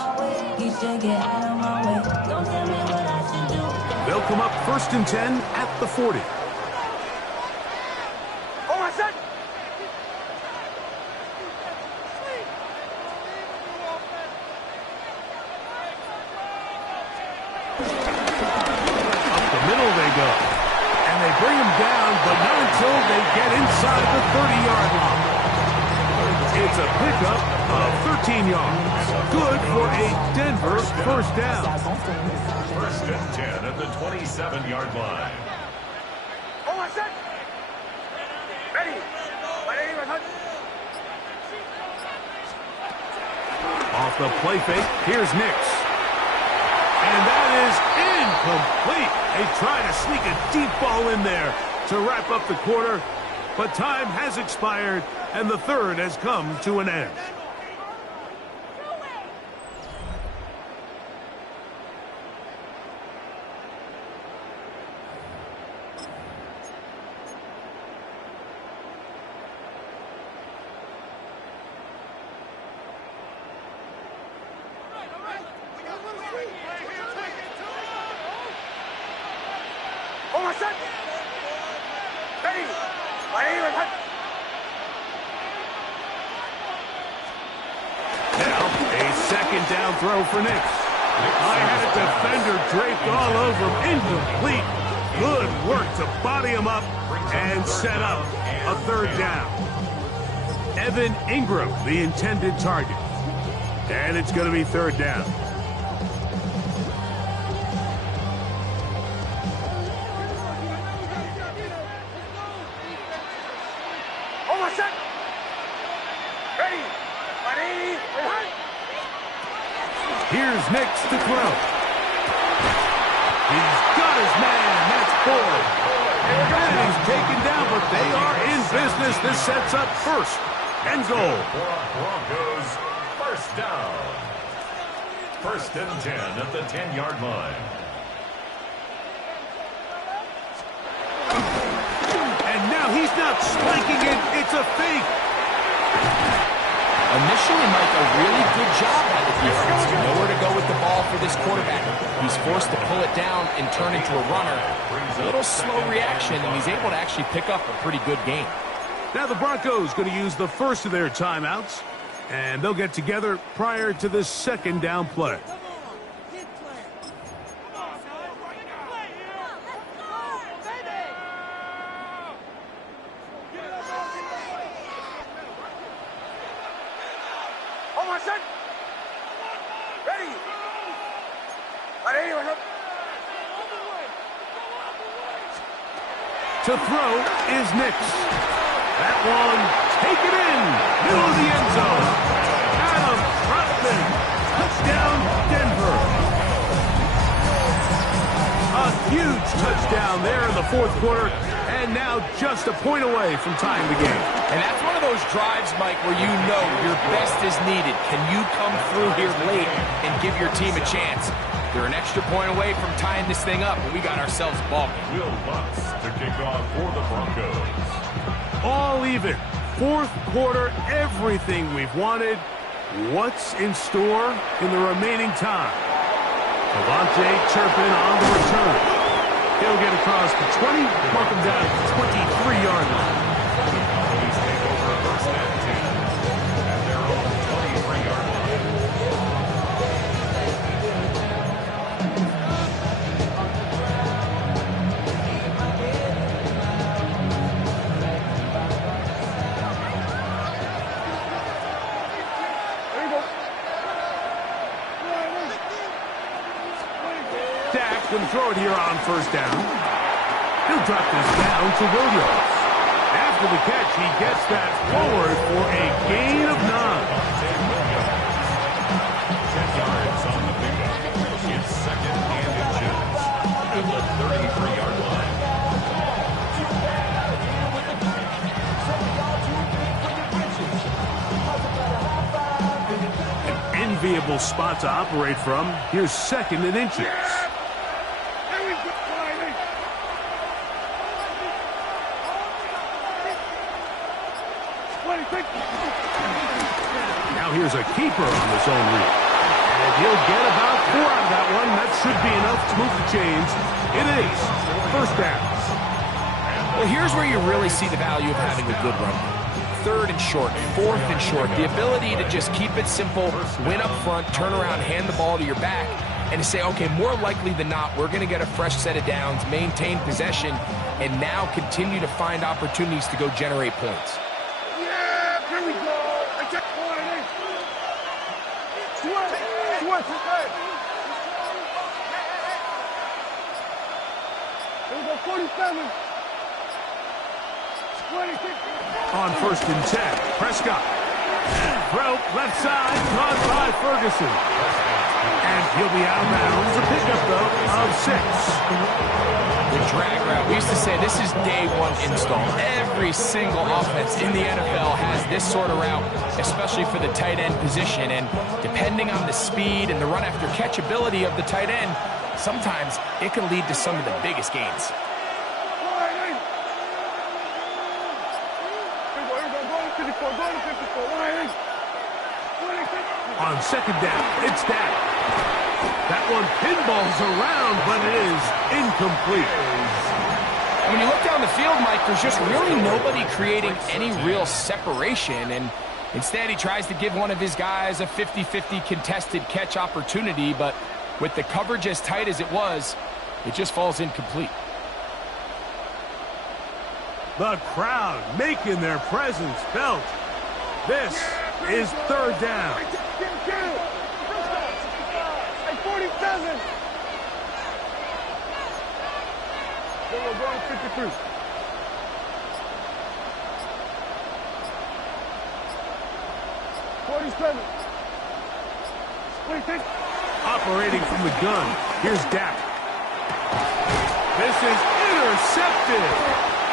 They'll come up 1st and 10 at the 40. Up the middle they go. And they bring him down, but not until they get inside the 30-yard line. It's a pickup of 13 yards. Good for a Denver first down. 1st and 10 at the 27-yard line. Off the play fake, here's Nix. And that is incomplete. They try to sneak a deep ball in there to wrap up the quarter, but time has expired, and the 3rd has come to an end. set. Ready. Ready. Now, a second down throw for Knicks. I had a defender draped all over him. Incomplete. Good work to body him up and set up a third down. Evan Ingram, the intended target. And it's going to be third down. Over set. Ready. Ready. Here's Knicks to throw. He's got his man. That's Ford. And he's taken down, but they are in business. This sets up first and goal. Broncos, first down. First and 10 at the 10-yard line. And now he's not spiking it. It's a fake. Initially, Mike, a really good job by the defense. Nowhere to go with the ball for this quarterback. He's forced to pull it down and turn into a runner. A little slow reaction, and he's able to actually pick up a pretty good game. Now the Broncos going to use the first of their timeouts, and they'll get together prior to this second down play. Over set. Ready. Ready. To throw is Knicks. That one, take it in, middle of the end zone. Adam Trotman, touchdown Denver. A huge touchdown there in the fourth quarter, and now just a point away from tying the game. And that's one of those drives, Mike, where you know your best is needed. Can you come through here late and give your team a chance? They're an extra point away from tying this thing up, and we got ourselves a ball game. Will Lutz to kick off for the Broncos. All even. Fourth quarter, everything we've wanted. What's in store in the remaining time? Devontae Turpin on the return. He'll get across the 20, mark him down at the 23-yard line. Broncos take over first and 10 at their own 23-yard line. Dak can throw it here on first down. He'll drop this down to Williams. After the catch, he gets that forward for a gain of 9. 10 yards on the pickup. It's second and inches at the 33-yard line. An enviable spot to operate from. Here's second and inches. Now here's a keeper on his own read. And he'll get about 4 out of that one. That should be enough to move the chains. It is. First down. Well, here's where you really see the value of having a good run. Third and short, fourth and short. The ability to just keep it simple, win up front, turn around, hand the ball to your back, and to say, okay, more likely than not, we're going to get a fresh set of downs, maintain possession, and now continue to find opportunities to go generate points. Yeah, here we go. I check one. Here we go, 47. 26. On first and 10, Prescott. Throw left side, caught by Ferguson. And he'll be out of bounds. A pickup, though, of 6. The drag route. We used to say this is day one install. Every single offense in the NFL has this sort of route, especially for the tight end position. And depending on the speed and the run after catch ability of the tight end, sometimes it can lead to some of the biggest gains. On second down, it's Dak. That one pinballs around, but it is incomplete. When you look down the field, Mike, there's just really nobody creating any real separation, and instead he tries to give one of his guys a 50-50 contested catch opportunity, but with the coverage as tight as it was, it just falls incomplete. The crowd making their presence felt. This is third down. Hey, 47. We're going 53. 47. What do you think? Operating from the gun. Here's Dak. This is intercepted.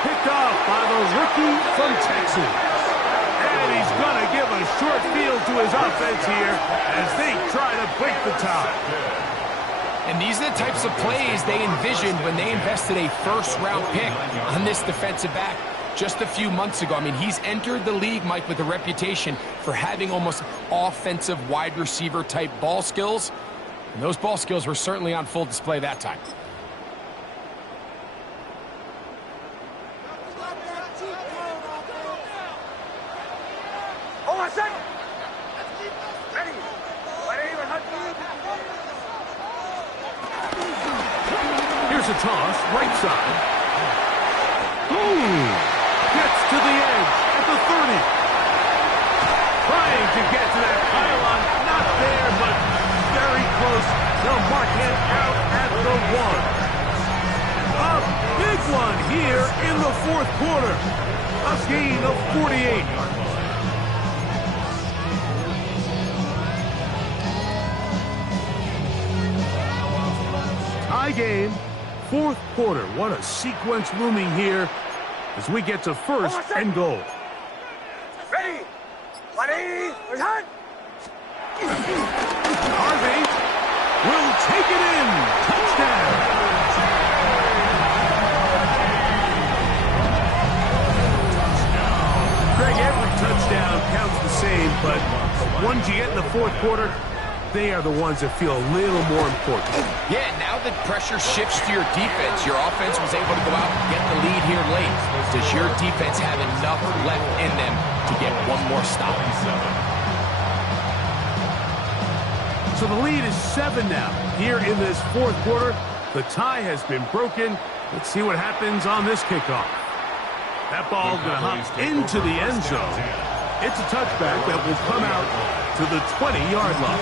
Picked off by the rookie from Texas. And he's going to give a short field to his offense here as they try to break the tie. And these are the types of plays they envisioned when they invested a first-round pick on this defensive back just a few months ago. I mean, he's entered the league, Mike, with a reputation for having almost offensive wide receiver type ball skills. And those ball skills were certainly on full display that time. Hold on a second. Ready. Here's a toss, right side. Gets to the edge at the 30. Trying to get to that pylon. Not there, but very close. They'll mark him out at the 1. A big one here in the fourth quarter. A gain of 48. Tie game, fourth quarter. What a sequence looming here as we get to first and goal. Ready. Hot. Harvey will take it in. Touchdown. Greg, every touchdown counts the same, but the ones you get in the fourth quarter, they are the ones that feel a little more important. Yeah, now that pressure shifts to your defense, your offense was able to go out and get the lead here late. Does your defense have enough left in them to get one more stop? So the lead is 7 now. Here in this fourth quarter, the tie has been broken. Let's see what happens on this kickoff. That ball going to hop into the end zone. It's a touchback that will come out to the 20-yard line.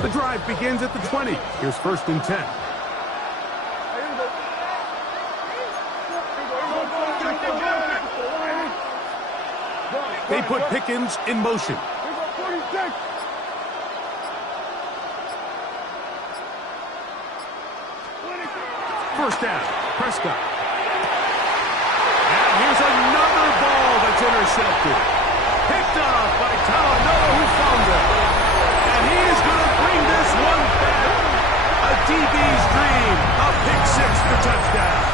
The drive begins at the 20. Here's first and 10. They put Pickens in motion. First down, Prescott. And here's another ball that's intercepted. Picked off by Talanoa, who found it. And he's going to bring this one back. A DB's dream. A pick six for touchdown.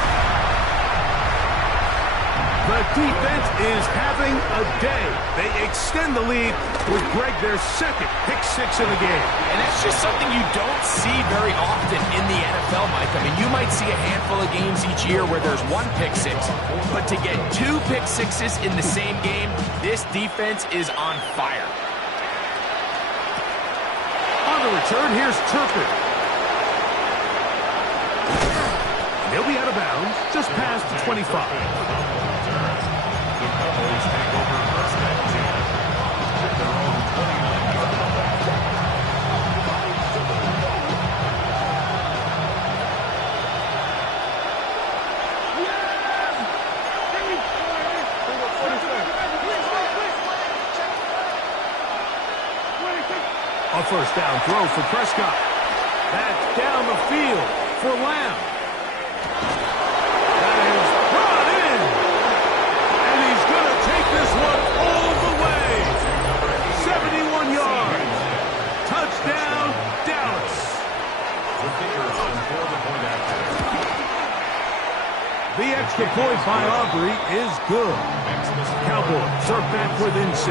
The defense is having a day. They extend the lead with Greg their second pick six in the game. And that's just something you don't see very often in the NFL, Mike. I mean, you might see a handful of games each year where there's one pick six, but to get two pick sixes in the same game, this defense is on fire. On the return, here's Turpin. He'll be out of bounds just past the 25. A first down throw for Prescott. That's down the field for Lamb. That is brought in. And he's going to take this one all the way. 71 yards. Touchdown, Dallas. The extra point by Aubrey is good. Cowboys are back within 6.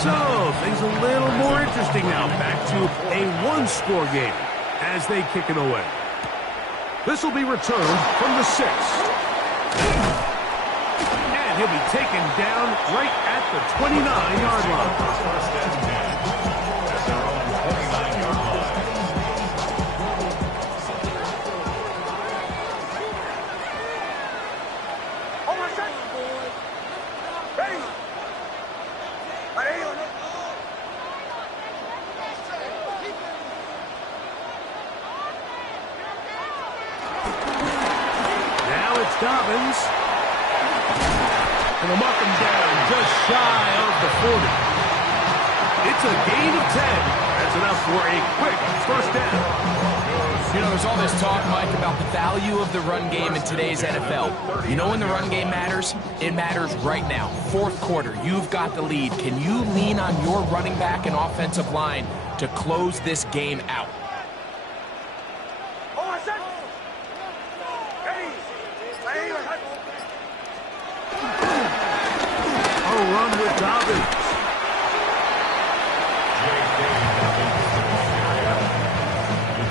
So, things a little more interesting now. Back to a one-score game as they kick it away. This will be returned from the 6. And he'll be taken down right at the 29-yard line. First and 10 at their own 29-yard line. Dobbins. And they'll mark him down just shy of the 40. It's a gain of 10. That's enough for a quick first down. You know, there's all this talk, Mike, about the value of the run game in today's NFL. You know when the run game matters? It matters right now. Fourth quarter, you've got the lead. Can you lean on your running back and offensive line to close this game out? Run with Dobbins.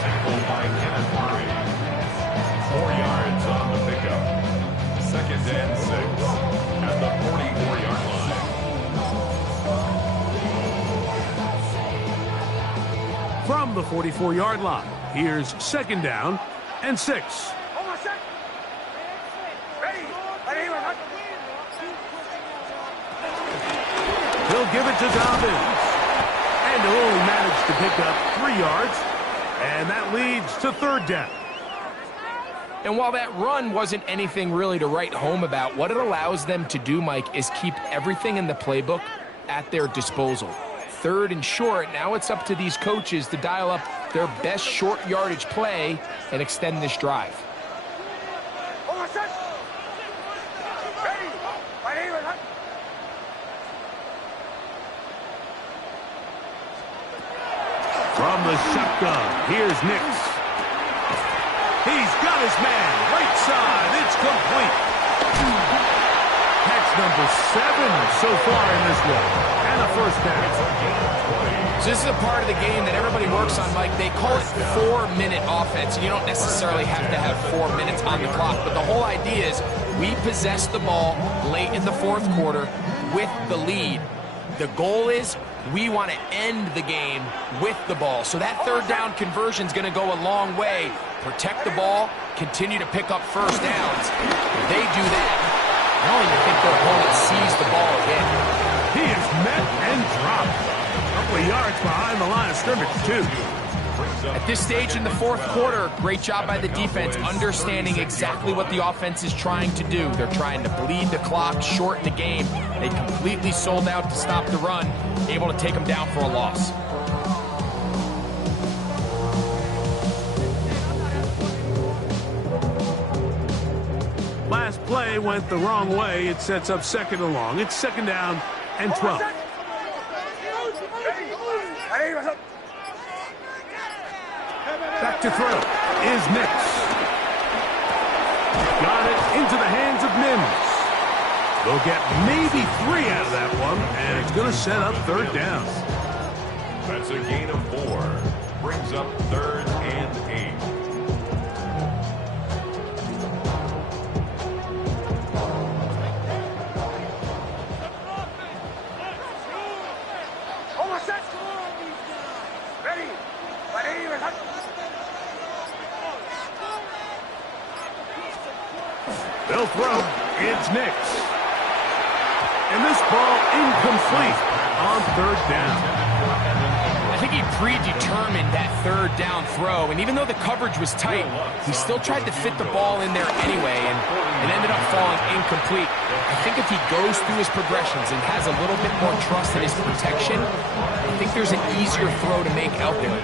Tackled by Kenneth Murray. 4 yards on the pickup. Second and 6 at the 44-yard line. From the 44-yard line, here's second down and 6. He'll give it to Dobbins. And he'll only manage to pick up 3 yards. And that leads to third down. And while that run wasn't anything really to write home about, what it allows them to do, Mike, is keep everything in the playbook at their disposal. Third and short, now it's up to these coaches to dial up their best short yardage play and extend this drive. From the shotgun, here's Nix. He's got his man, right side, it's complete. Catch number 7 so far in this one, and a first down. So this is a part of the game that everybody works on, Mike. They call it 4-minute offense. You don't necessarily have to have 4 minutes on the clock, but the whole idea is we possess the ball late in the fourth quarter with the lead. The goal is we want to end the game with the ball. So that third down conversion is going to go a long way. Protect the ball, continue to pick up first downs. If they do that, I don't even think their opponent sees the ball again. He is met and dropped. A couple of yards behind the line of scrimmage, too. At this stage in the fourth quarter, great job by the defense understanding exactly what the offense is trying to do. They're trying to bleed the clock, shorten the game. They completely sold out to stop the run, able to take them down for a loss. Last play went the wrong way. It sets up second and long. It's second down and 12. Back to throw is Nix. Got it into the hands of Mims. They'll get maybe 3 out of that one, and it's going to set up third down. That's a gain of 4. Brings up third and 8. They'll throw. It's Nix. And this ball incomplete on third down. I think he predetermined that third down throw, and even though the coverage was tight, he still tried to fit the ball in there anyway, and it ended up falling incomplete. I think if he goes through his progressions and has a little bit more trust in his protection, I think there's an easier throw to make out there.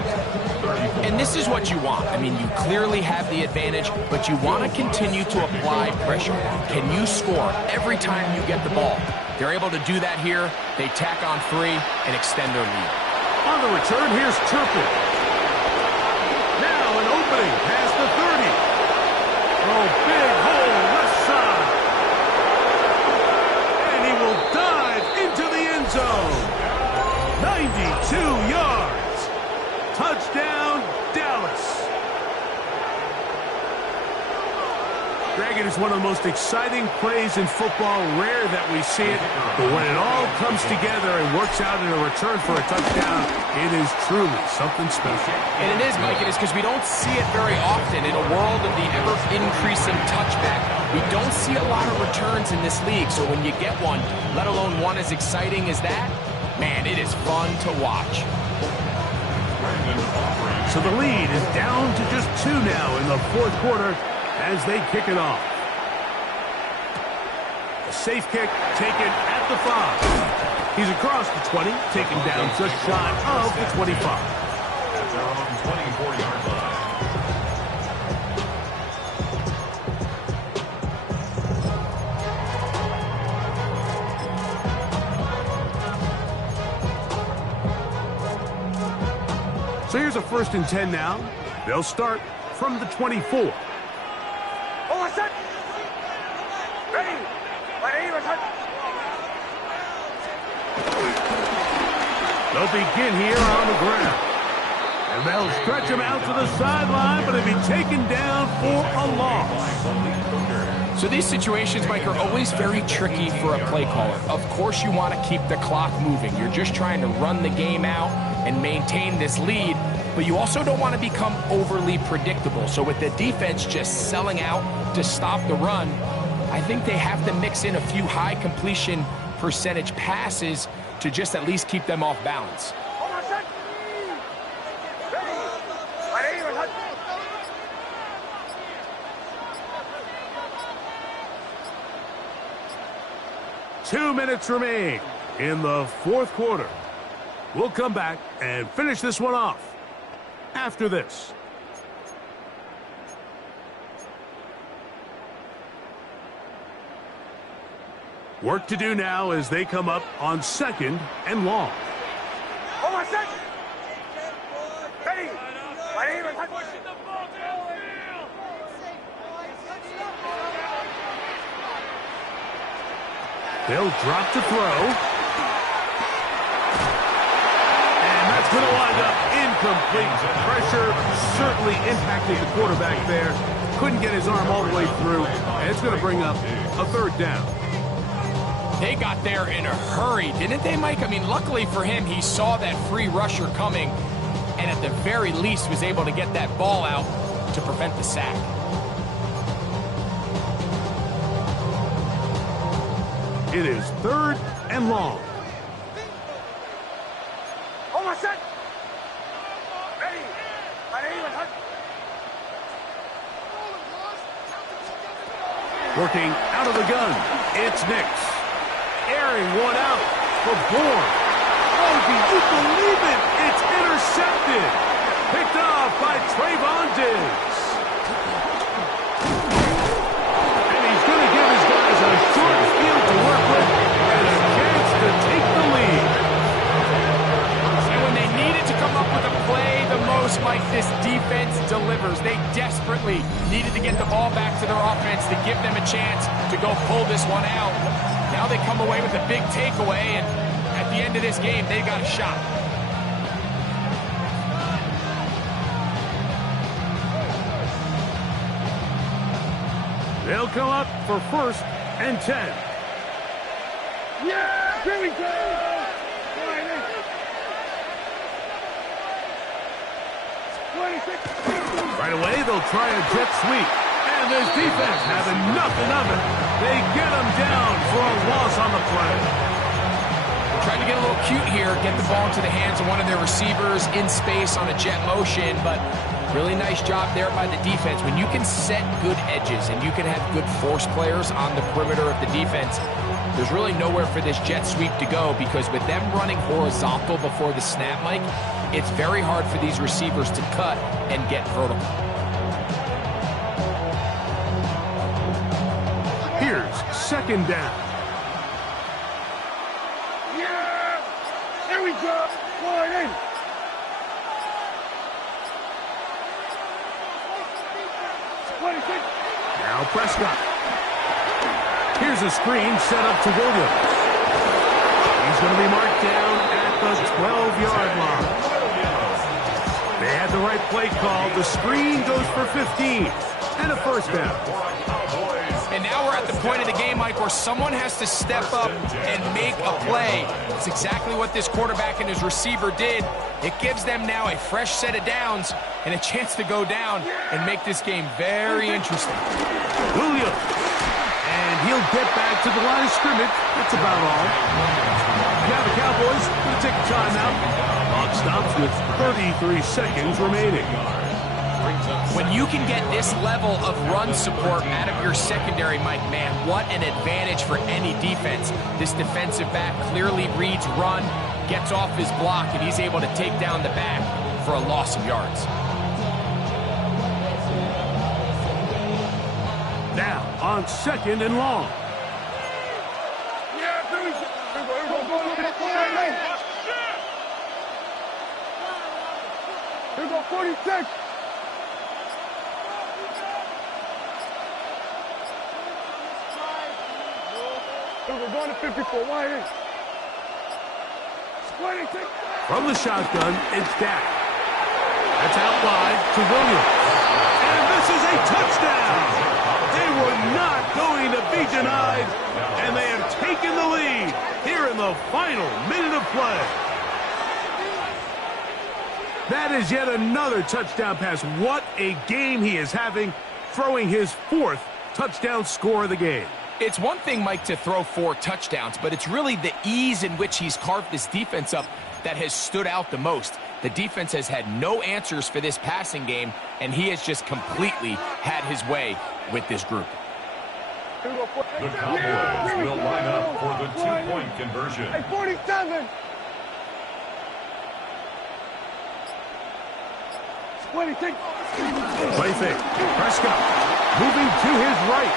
And this is what you want. I mean, you clearly have the advantage, but you want to continue to apply pressure. Can you score every time you get the ball? They're able to do that here. They tack on 3 and extend their lead. On the return, here's Turpin. Now an opening past the 30. Greg, it is one of the most exciting plays in football. Rare that we see it, but when it all comes together and works out in a return for a touchdown, it is truly something special. And it is, Mike. It is because we don't see it very often. In a world of the ever-increasing touchback, we don't see a lot of returns in this league. So when you get one, let alone one as exciting as that, man, it is fun to watch. So the lead is down to just 2 now in the fourth quarter as they kick it off. A safe kick taken at the 5. He's across the 20, taken down just shy of the 25. That's our own 24-yard line. So here's a 1st and 10 now. They'll start from the 24. They'll begin here on the ground. And they'll stretch him out to the sideline, but he'll be taken down for a loss. So these situations, Mike, are always very tricky for a play caller. Of course you want to keep the clock moving. You're just trying to run the game out and maintain this lead, but you also don't want to become overly predictable. So with the defense just selling out to stop the run, I think they have to mix in a few high completion percentage passes to just at least keep them off balance. Two minutes remain in the fourth quarter. We'll come back and finish this one off after this. Work to do now as they come up on 2nd and long. They'll drop to throw. And that's going to wind up incomplete. Pressure certainly impacted the quarterback there. Couldn't get his arm all the way through. And it's going to bring up a 3rd down. They got there in a hurry, didn't they, Mike? I mean, luckily for him, he saw that free rusher coming and at the very least was able to get that ball out to prevent the sack. It is 3rd and long. Working out of the gun, it's Nix. Airing one out for Bourne. Oh, can you believe it? It's intercepted. Picked off by Trayvon Diggs. And he's going to give his guys a short field to work with and a chance to take the lead. And when they needed to come up with a play the most, Mike, this defense delivers. They desperately needed to get the ball back to their offense to give them a chance to go pull this one out. Now they come away with a big takeaway, and at the end of this game, they got a shot. They'll come up for 1st and 10. Yeah, here we go. Right away, they'll try a jet sweep. And this defense having nothing of it. They get him down for a loss on the play. Trying to get a little cute here, get the ball into the hands of one of their receivers in space on a jet motion, but really nice job there by the defense. When you can set good edges and you can have good force players on the perimeter of the defense, there's really nowhere for this jet sweep to go, because with them running horizontal before the snap, Mike, it's very hard for these receivers to cut and get vertical. Here's 2nd down. Yeah, here we go. Going in. Now Prescott. Here's a screen set up to Williams. He's going to be marked down at the 12-yard line. They had the right play call. The screen goes for 15 and a 1st down. And now we're at the point of the game, Mike, where someone has to step up and make a play. That's exactly what this quarterback and his receiver did. It gives them now a fresh set of downs and a chance to go down and make this game very interesting. Julio. And he'll get back to the line of scrimmage. That's about all. Now the Cowboys going to take a timeout. Clock stops with 33 seconds remaining. When you can get this level of run support out of your secondary, Mike, man, what an advantage for any defense. This defensive back clearly reads run, gets off his block, and he's able to take down the back for a loss of yards. Now on 2nd and long. Here we go, 46. We're going to 54. Wide in. 26. From the shotgun, it's Dak. That's out wide to Williams. And this is a touchdown. They were not going to be denied, and they have taken the lead here in the final minute of play. That is yet another touchdown pass. What a game he is having, throwing his 4th touchdown score of the game. It's one thing, Mike, to throw 4 touchdowns, but it's really the ease in which he's carved this defense up that has stood out the most. The defense has had no answers for this passing game, and he has just completely had his way with this group. The Cowboys will line up for the 2-point conversion. Hey, 47. 26. Play fake. Prescott moving to his right.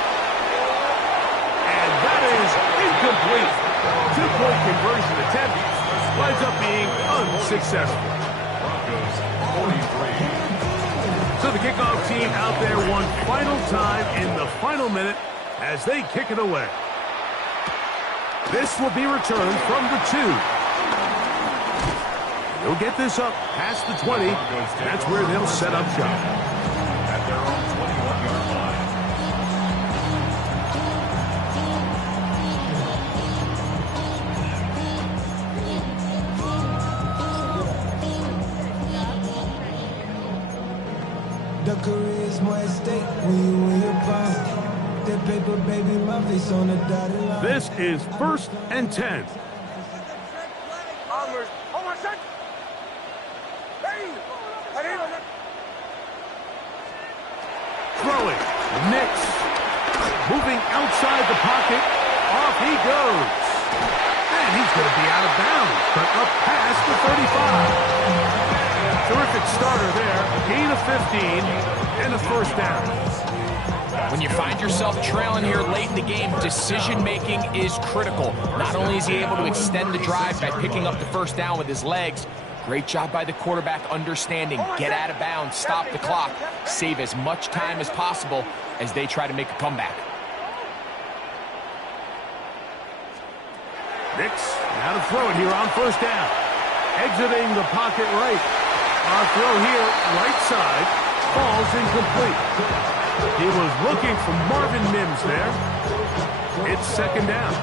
And that is incomplete. 2-point conversion attempt winds up being unsuccessful. Broncos 43. So the kickoff team out there one final time in the final minute as they kick it away. This will be returned from the 2. They'll get this up past the 20. That's where they'll set up shop. At their own 21-yard line. The career is more at stake when you win your prime. That paper, baby, my face on the dotted line. This is 1st and 10. Throwing. Nix. Moving outside the pocket. Off he goes. And he's going to be out of bounds, but up past the 35. Terrific starter there. Gain of 15 and a 1st down. When you find yourself trailing here late in the game, decision-making is critical. Not only is he able to extend the drive by picking up the 1st down with his legs, great job by the quarterback understanding, get out of bounds, stop the clock, save as much time as possible as they try to make a comeback. Nix, now to throw it here on 1st down. Exiting the pocket right. Our throw here, right side, falls incomplete. He was looking for Marvin Mims there. It's 2nd down.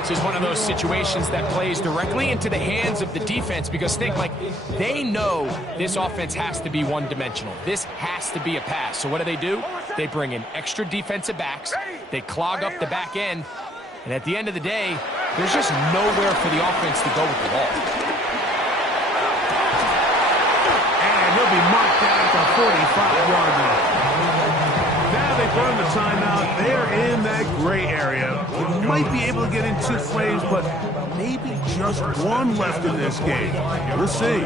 This is one of those situations that plays directly into the hands of the defense because think, Mike, they know this offense has to be one-dimensional. This has to be a pass. So what do? They bring in extra defensive backs. They clog up the back end. And at the end of the day, there's just nowhere for the offense to go with the ball. And he'll be marked down at the 45-yard line. Now they burn the timeout. They're in that gray area. You might be able to get in 2 plays, but maybe just 1 left in this game. We'll see.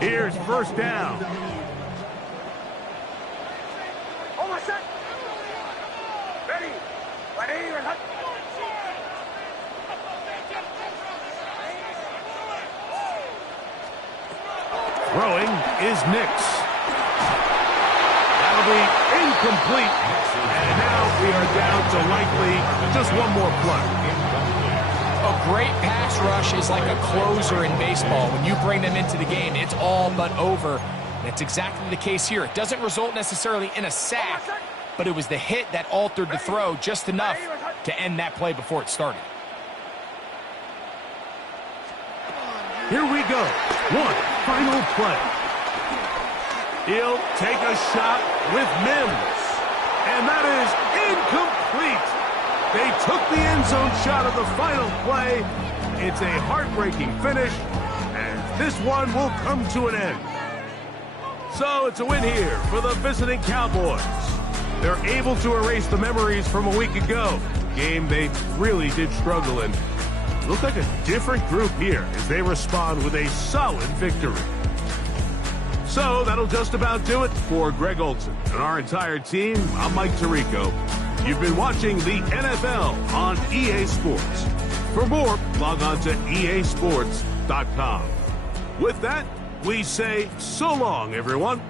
Here's 1st down. Throwing is Nix. That'll be incomplete. And now we are down to likely just 1 more play. A great pass rush is like a closer in baseball. When you bring them into the game, it's all but over. That's exactly the case here. It doesn't result necessarily in a sack, but it was the hit that altered the throw just enough to end that play before it started. Here we go. One final play. He'll take a shot with Mims. And that is incomplete. They took the end zone shot of the final play. It's a heartbreaking finish, and this one will come to an end. So it's a win here for the visiting Cowboys. They're able to erase the memories from a week ago. Game they really did struggle in. Look like a different group here as they respond with a solid victory. So that'll just about do it for Greg Olson and our entire team. I'm Mike Tirico. You've been watching the NFL on EA Sports. For more, log on to easports.com. With that, we say so long, everyone.